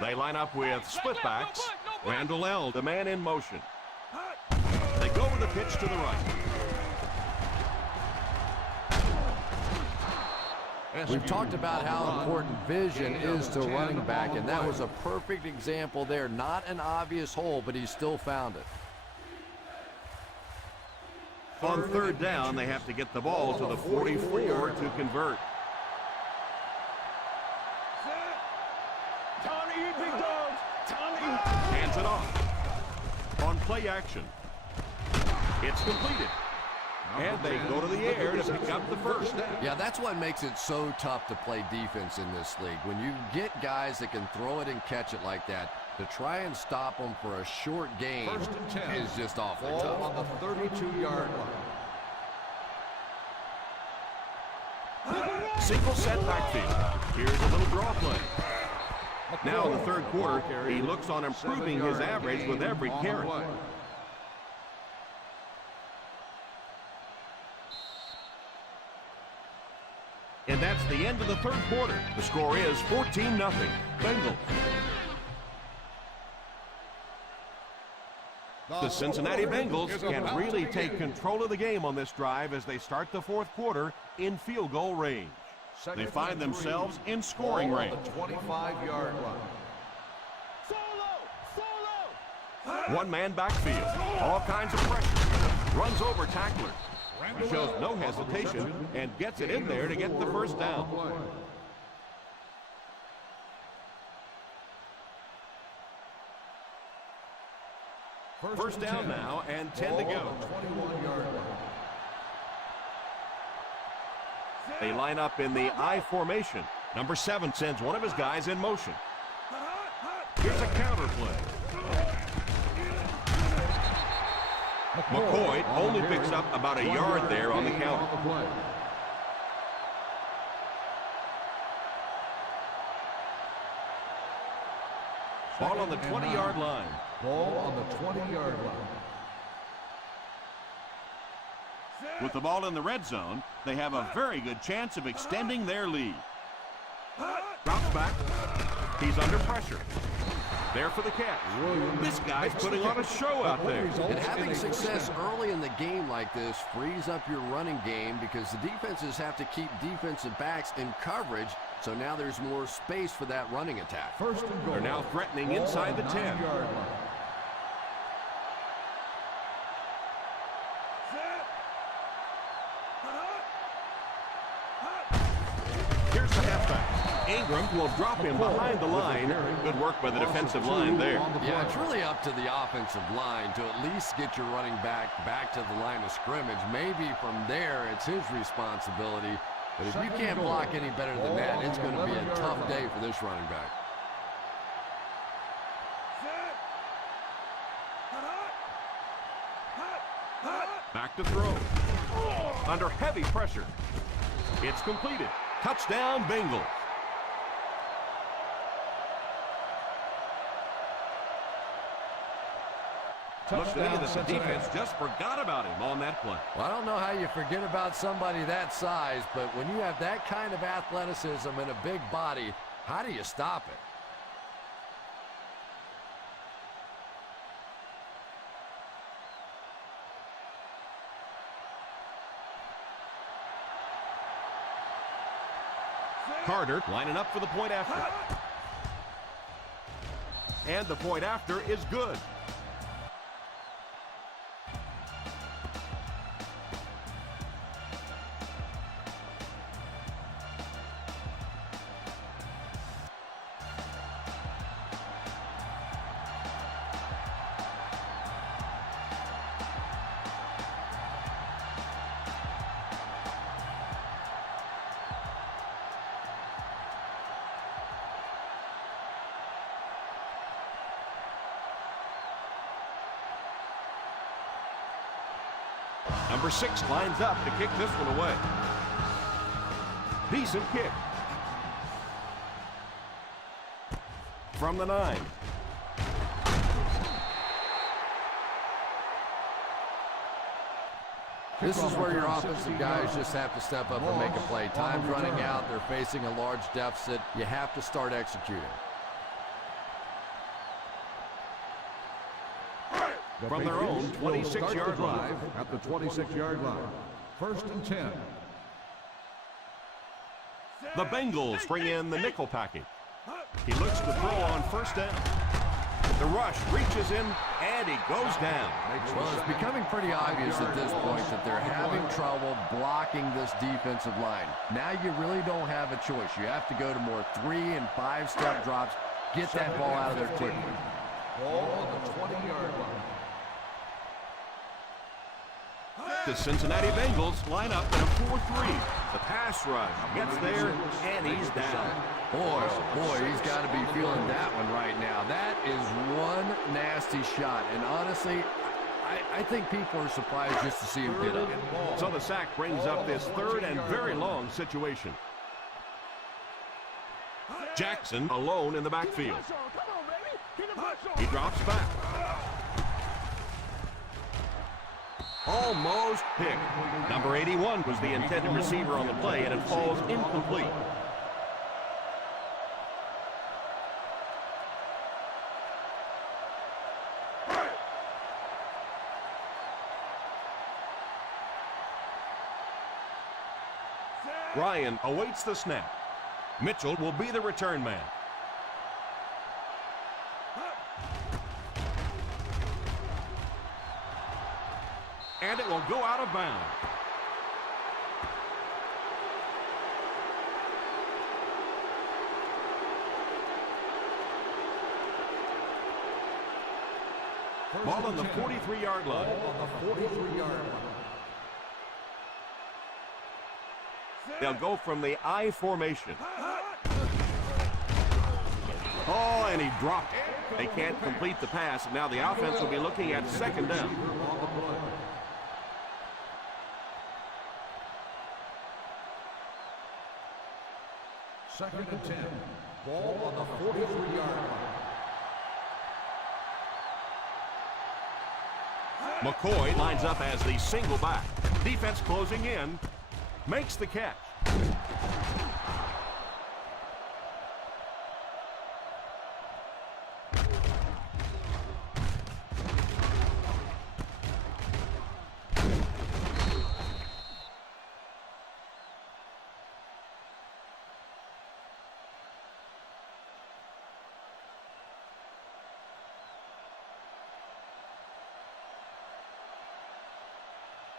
They line up with split backs. Randall L., the man in motion. They go with the pitch to the right. We've talked about how important vision is to a running back, and that was a perfect example there. Not an obvious hole, but he still found it. On 3rd down, they have to get the ball to the 44 to convert. Hands it off. On play action. It's completed. And they go to the air to pick up the first down. Yeah, that's what makes it so tough to play defense in this league. When you get guys that can throw it and catch it like that, to try and stop them for a short gain is just awfully tough. On the 32-yard line. Single set backfield. Here's a little draw play. Now in the 3rd quarter, he looks on improving his average with every carry. And that's the end of the third quarter. The score is 14-0. Bengals. The Cincinnati Bengals can really take control of the game on this drive as they start the fourth quarter in field goal range. They find themselves in scoring range. The 25-yard line. One man backfield, all kinds of pressure, runs over tacklers, shows no hesitation, and gets it in there to get the first down. First down now and 10 to go. They line up in the I formation. Number 7 sends one of his guys in motion. Here's a counter play. McCoy only picks up about a yard there on the counter. Ball on the 20-yard line. Ball on the 20-yard line. With the ball in the red zone, they have a very good chance of extending their lead. Drops back. He's under pressure. There for the catch. This guy's putting on a show out there. And having success early in the game like this frees up your running game because the defenses have to keep defensive backs in coverage, so now there's more space for that running attack. First and goal. They're now threatening inside the 10. Here's the halfback. Ingram will drop him behind the line. Good work by the defensive line there. Yeah, it's really up to the offensive line to at least get your running back to the line of scrimmage. Maybe from there it's his responsibility. But if you can't block any better than that, it's going to be a tough day for this running back. Back to throw. Under heavy pressure. It's completed. Touchdown, Bengals. Looks to me that the defense just forgot about him on that play. Well, I don't know how you forget about somebody that size, but when you have that kind of athleticism and a big body, how do you stop it? Carter lining up for the point after. And the point after is good. Number 6 lines up to kick this one away. Decent kick. From the 9. This is where your offensive guys just have to step up and make a play. Time's running out. They're facing a large deficit. You have to start executing. From their own 26-yard line. At the 26-yard line. First and 10. The Bengals bring in the nickel package. He looks to throw on first down. The rush reaches in, and he goes down. Well, it's becoming pretty obvious at this point that they're having trouble blocking this defensive line. Now you really don't have a choice. You have to go to more 3- and 5-step drops. Get that ball out of there quickly. Ball on the 20-yard line. The Cincinnati Bengals line up in a 4-3. The pass rush gets there, and he's down. Boy, he's got to be feeling that one right now. That is one nasty shot, and honestly, I think people are surprised just to see him get up. So the sack brings up this third and very long situation. Jackson alone in the backfield. He drops back. Almost picked. Number 81 was the intended receiver on the play, and it falls incomplete. Ryan awaits the snap. Mitchell will be the return man. And it will go out of bounds. Ball on the 43-yard line. They'll go from the I formation. Oh, and he dropped it. They can't complete the pass. Now the offense will be looking at second down. Second and 10. Ball on the 43-yard line. McCoy lines up as the single back. Defense closing in. Makes the catch.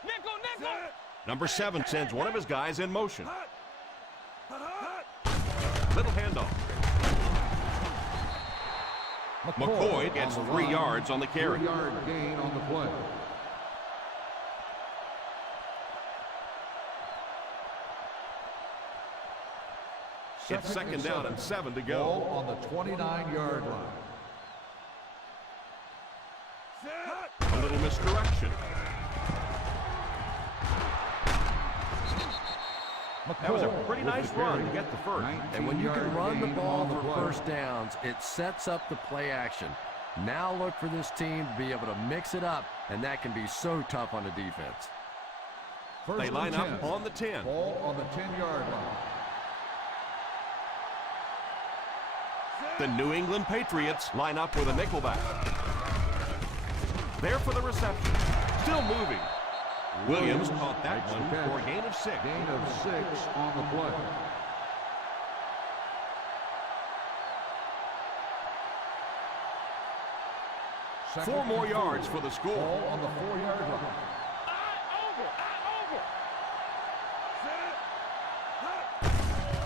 Nickel. Number 7 sends one of his guys in motion. Little handoff. McCoy gets 3 yards on the carry. 3-yard gain on the play. It's second down and 7 to go. Ball on the 29-yard line. A little misdirection. That was a pretty nice run to get the first. And when you can run the ball for first downs, it sets up the play action. Now look for this team to be able to mix it up, and that can be so tough on the defense. They line up on the 10. Ball on the 10-yard line. The New England Patriots line up with a nickelback. There for the reception. Still moving. Williams caught that one for a gain of 6. Gain of 6 on the play. Second 4 more yards for the score. Ball on the 4-yard line.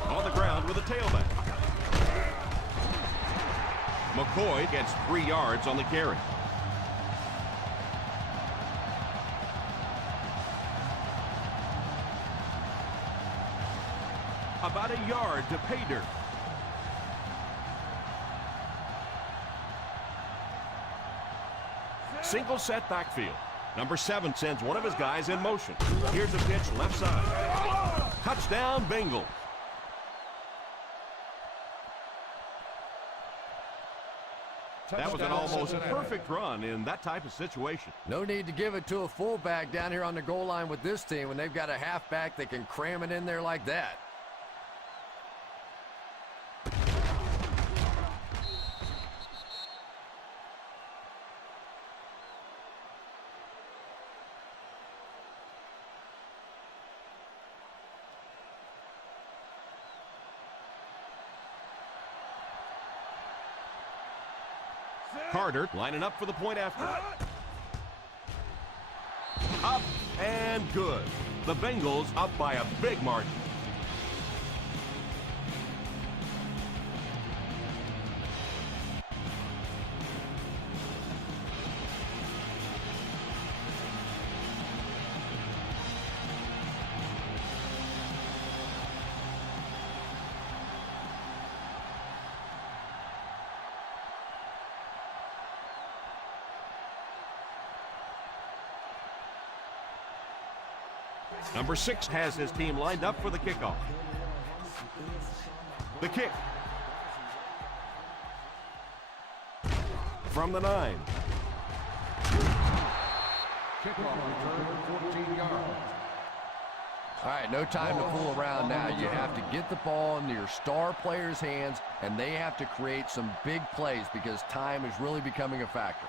On the ground with a tailback. McCoy gets 3 yards on the carry. About a yard to pay dirt. Single set backfield. Number 7 sends one of his guys in motion. Here's a pitch left side. Touchdown, Bengals. That was an almost perfect run in that type of situation. No need to give it to a fullback down here on the goal line with this team when they've got a halfback that can cram it in there like that. Carter lining up for the point after. Up and good. The Bengals up by a big margin. Number 6 has his team lined up for the kickoff. The kick. From the 9. Kickoff return, 14 yards. All right, no time to fool around now. You have to get the ball into your star players' hands, and they have to create some big plays because time is really becoming a factor.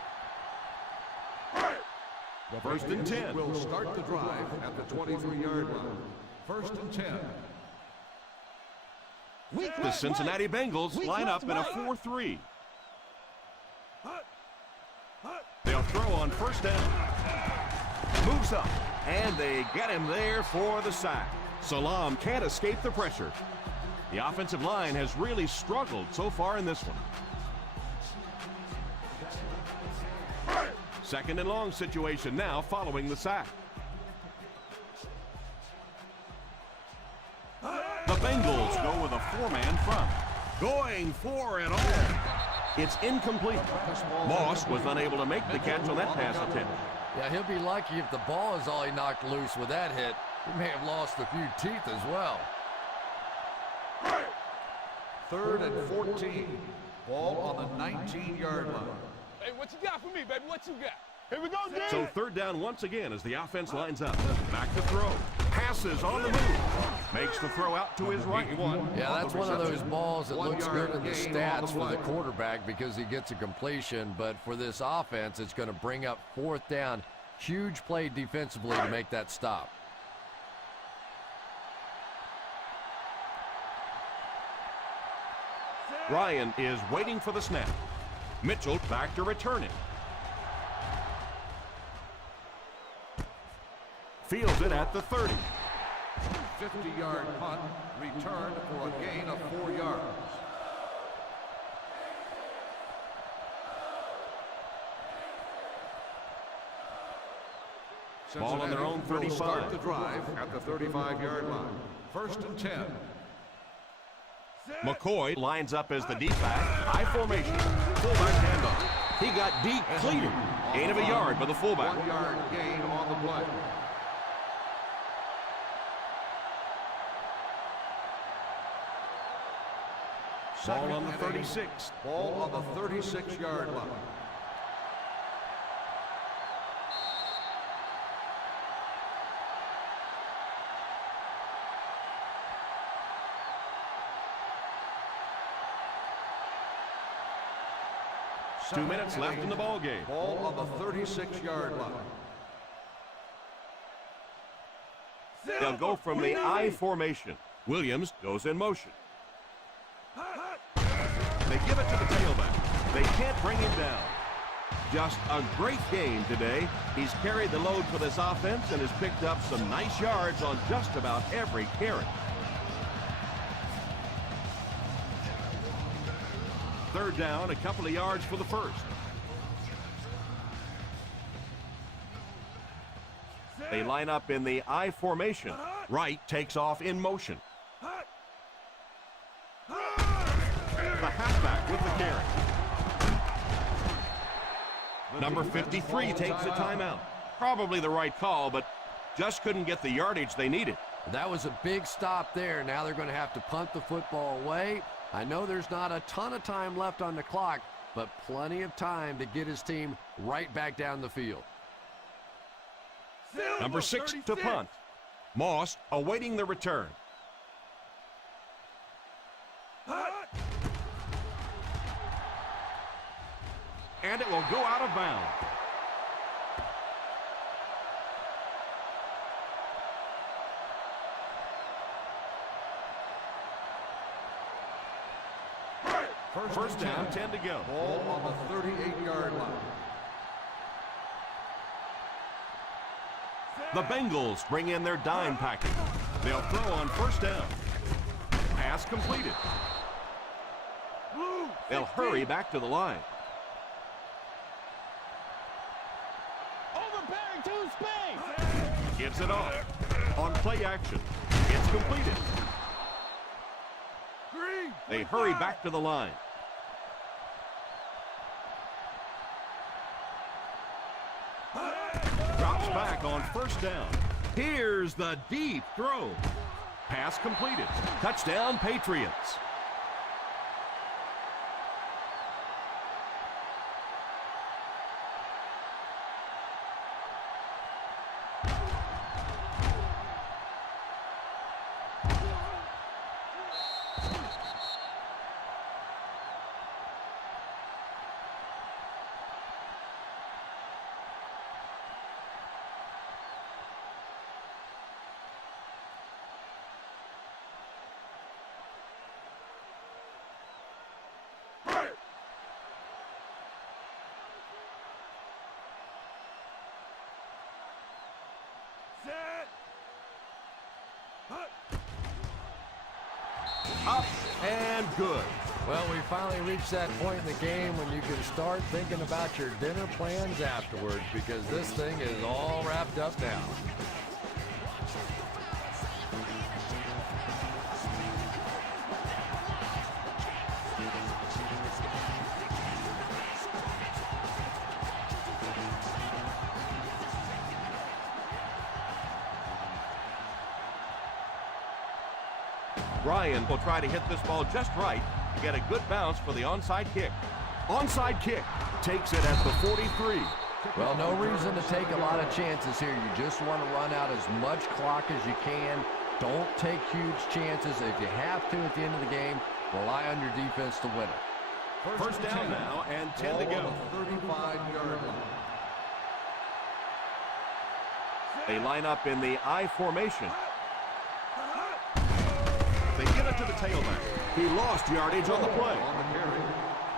First and 10. Will start the drive at the 23-yard line. First and 10. The Cincinnati Bengals line up in a 4-3. They'll throw on first down. Moves up, and they get him there for the sack. Salam can't escape the pressure. The offensive line has really struggled so far in this one. Second and long situation now following the sack. The Bengals go with a four-man front. Going for it all. It's incomplete. Moss was unable to make the catch on that pass attempt. Yeah, he'll be lucky if the ball is all he knocked loose with that hit. He may have lost a few teeth as well. Third and 14. Ball on the 19-yard line. Hey, what you got for me, baby? What you got? Here we go, D. So third down once again as the offense lines up. Back to throw. Passes on the move. Makes the throw out to his right. Yeah, that's one of those balls that looks good in the stats for the quarterback because he gets a completion. But for this offense, it's going to bring up fourth down. Huge play defensively to make that stop. Ryan is waiting for the snap. Mitchell back to return it. Fields it at the 30. 50-yard punt, returned for a gain of 4 yards. Ball on their own 35. Start the drive at the 35-yard line. First and 10. McCoy lines up as the deep back. High formation. Fullback handoff. He got deep, cleared. Gain of a yard by the fullback. 1 yard gain on the play. Ball on the 36. Ball on the 36-yard line. Two minutes left in the ball game. Ball on the 36-yard line. They'll go from the I formation. Williams goes in motion. They give it to the tailback. They can't bring him down. Just a great game today. He's carried the load for this offense and has picked up some nice yards on just about every carry. Third down, a couple of yards for the first. They line up in the I formation. Wright takes off in motion. The halfback with the carry. Number 53 takes a timeout. Probably the right call, but just couldn't get the yardage they needed. That was a big stop there. Now they're going to have to punt the football away. I know there's not a ton of time left on the clock, but plenty of time to get his team right back down the field. Number 6 to punt. Moss awaiting the return. And it will go out of bounds. First down, 10 to go. Ball on the 38-yard line. The Bengals bring in their dime package. They'll throw on first down. Pass completed. They'll hurry back to the line. Overbearing to space. Gives it off. On play action. It's completed. They hurry back to the line. Drops back on first down. Here's the deep throw. Pass completed. Touchdown, Patriots. Up and good. Well, we finally reached that point in the game when you can start thinking about your dinner plans afterwards, because this thing is all wrapped up now. Ryan will try to hit this ball just right to get a good bounce for the onside kick. Onside kick takes it at the 43. Well, no reason to take a lot of chances here. You just want to run out as much clock as you can. Don't take huge chances. If you have to at the end of the game, rely on your defense to win it. First down now and 10 to go. 35-yard line. They line up in the I formation. They give it to the tailback. He lost yardage on the play. On the carry,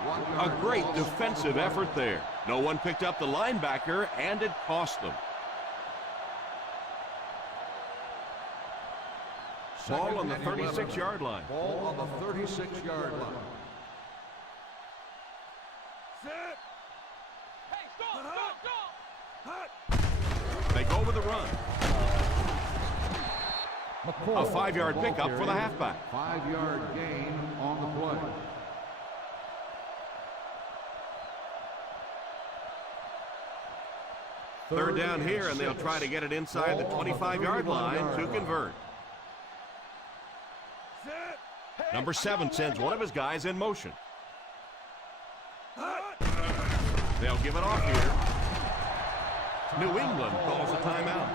1 A yard great loss. defensive effort there. No one picked up the linebacker, and it cost them. Ball on the 36-yard line. Ball on the 36-yard line. They go with the run. A 5-yard pickup for the halfback. 5-yard gain on the play. Third down here, and they'll try to get it inside the 25-yard line to convert. Number 7 sends one of his guys in motion. They'll give it off here. New England calls a timeout,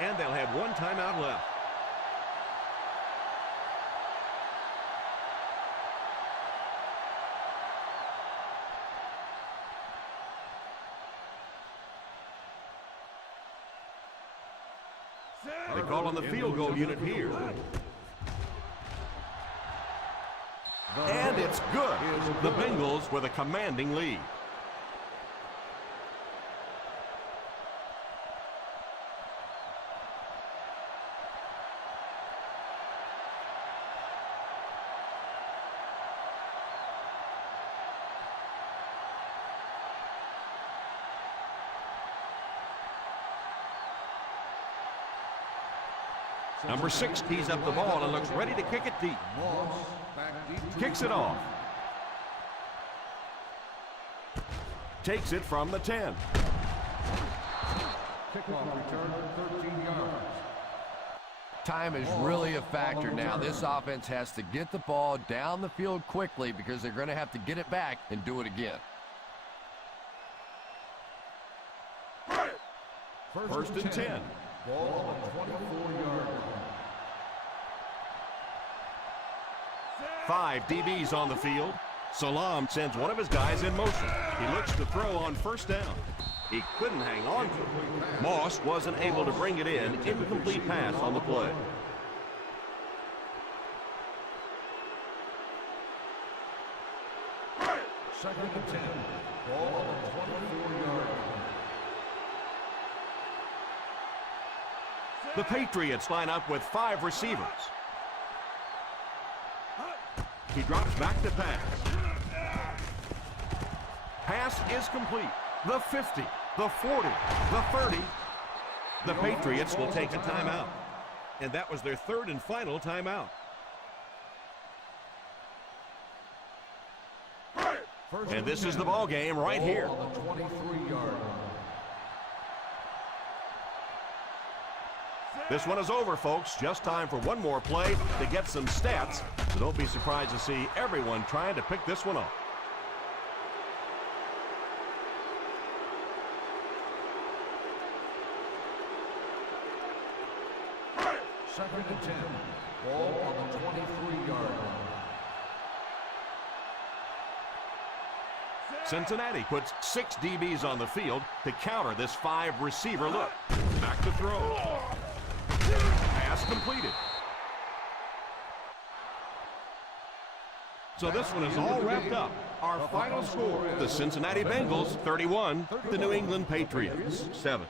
and they'll have one timeout left. They call on the field goal unit here. And it's good. The Bengals with a commanding lead. Number 6 tees up the ball and looks ready to kick it deep. Kicks it off. Takes it from the 10. Kickoff return, 13 yards. Time is really a factor now. This offense has to get the ball down the field quickly because they're going to have to get it back and do it again. First and 10. Ball on the 24-yard line. 5 DBs on the field. Salam sends one of his guys in motion. He looks to throw on first down. He couldn't hang on to it. Moss wasn't able to bring it in. Incomplete pass on the play. Second and 10. Ball on the 24-yard line. The Patriots line up with 5 receivers. He drops back to pass. Pass is complete. The 50, the 40, the 30. The Patriots will take a timeout. And that was their third and final timeout. And this is the ball game right here. On the 23-yard line. This one is over, folks. Just time for one more play to get some stats. So don't be surprised to see everyone trying to pick this one up. Second and 10. Ball on the 23-yard line. Cincinnati puts 6 DBs on the field to counter this 5-receiver look. Back to throw. Pass completed. So this one is all wrapped up. Our final score, the Cincinnati Bengals 31, the New England Patriots 7.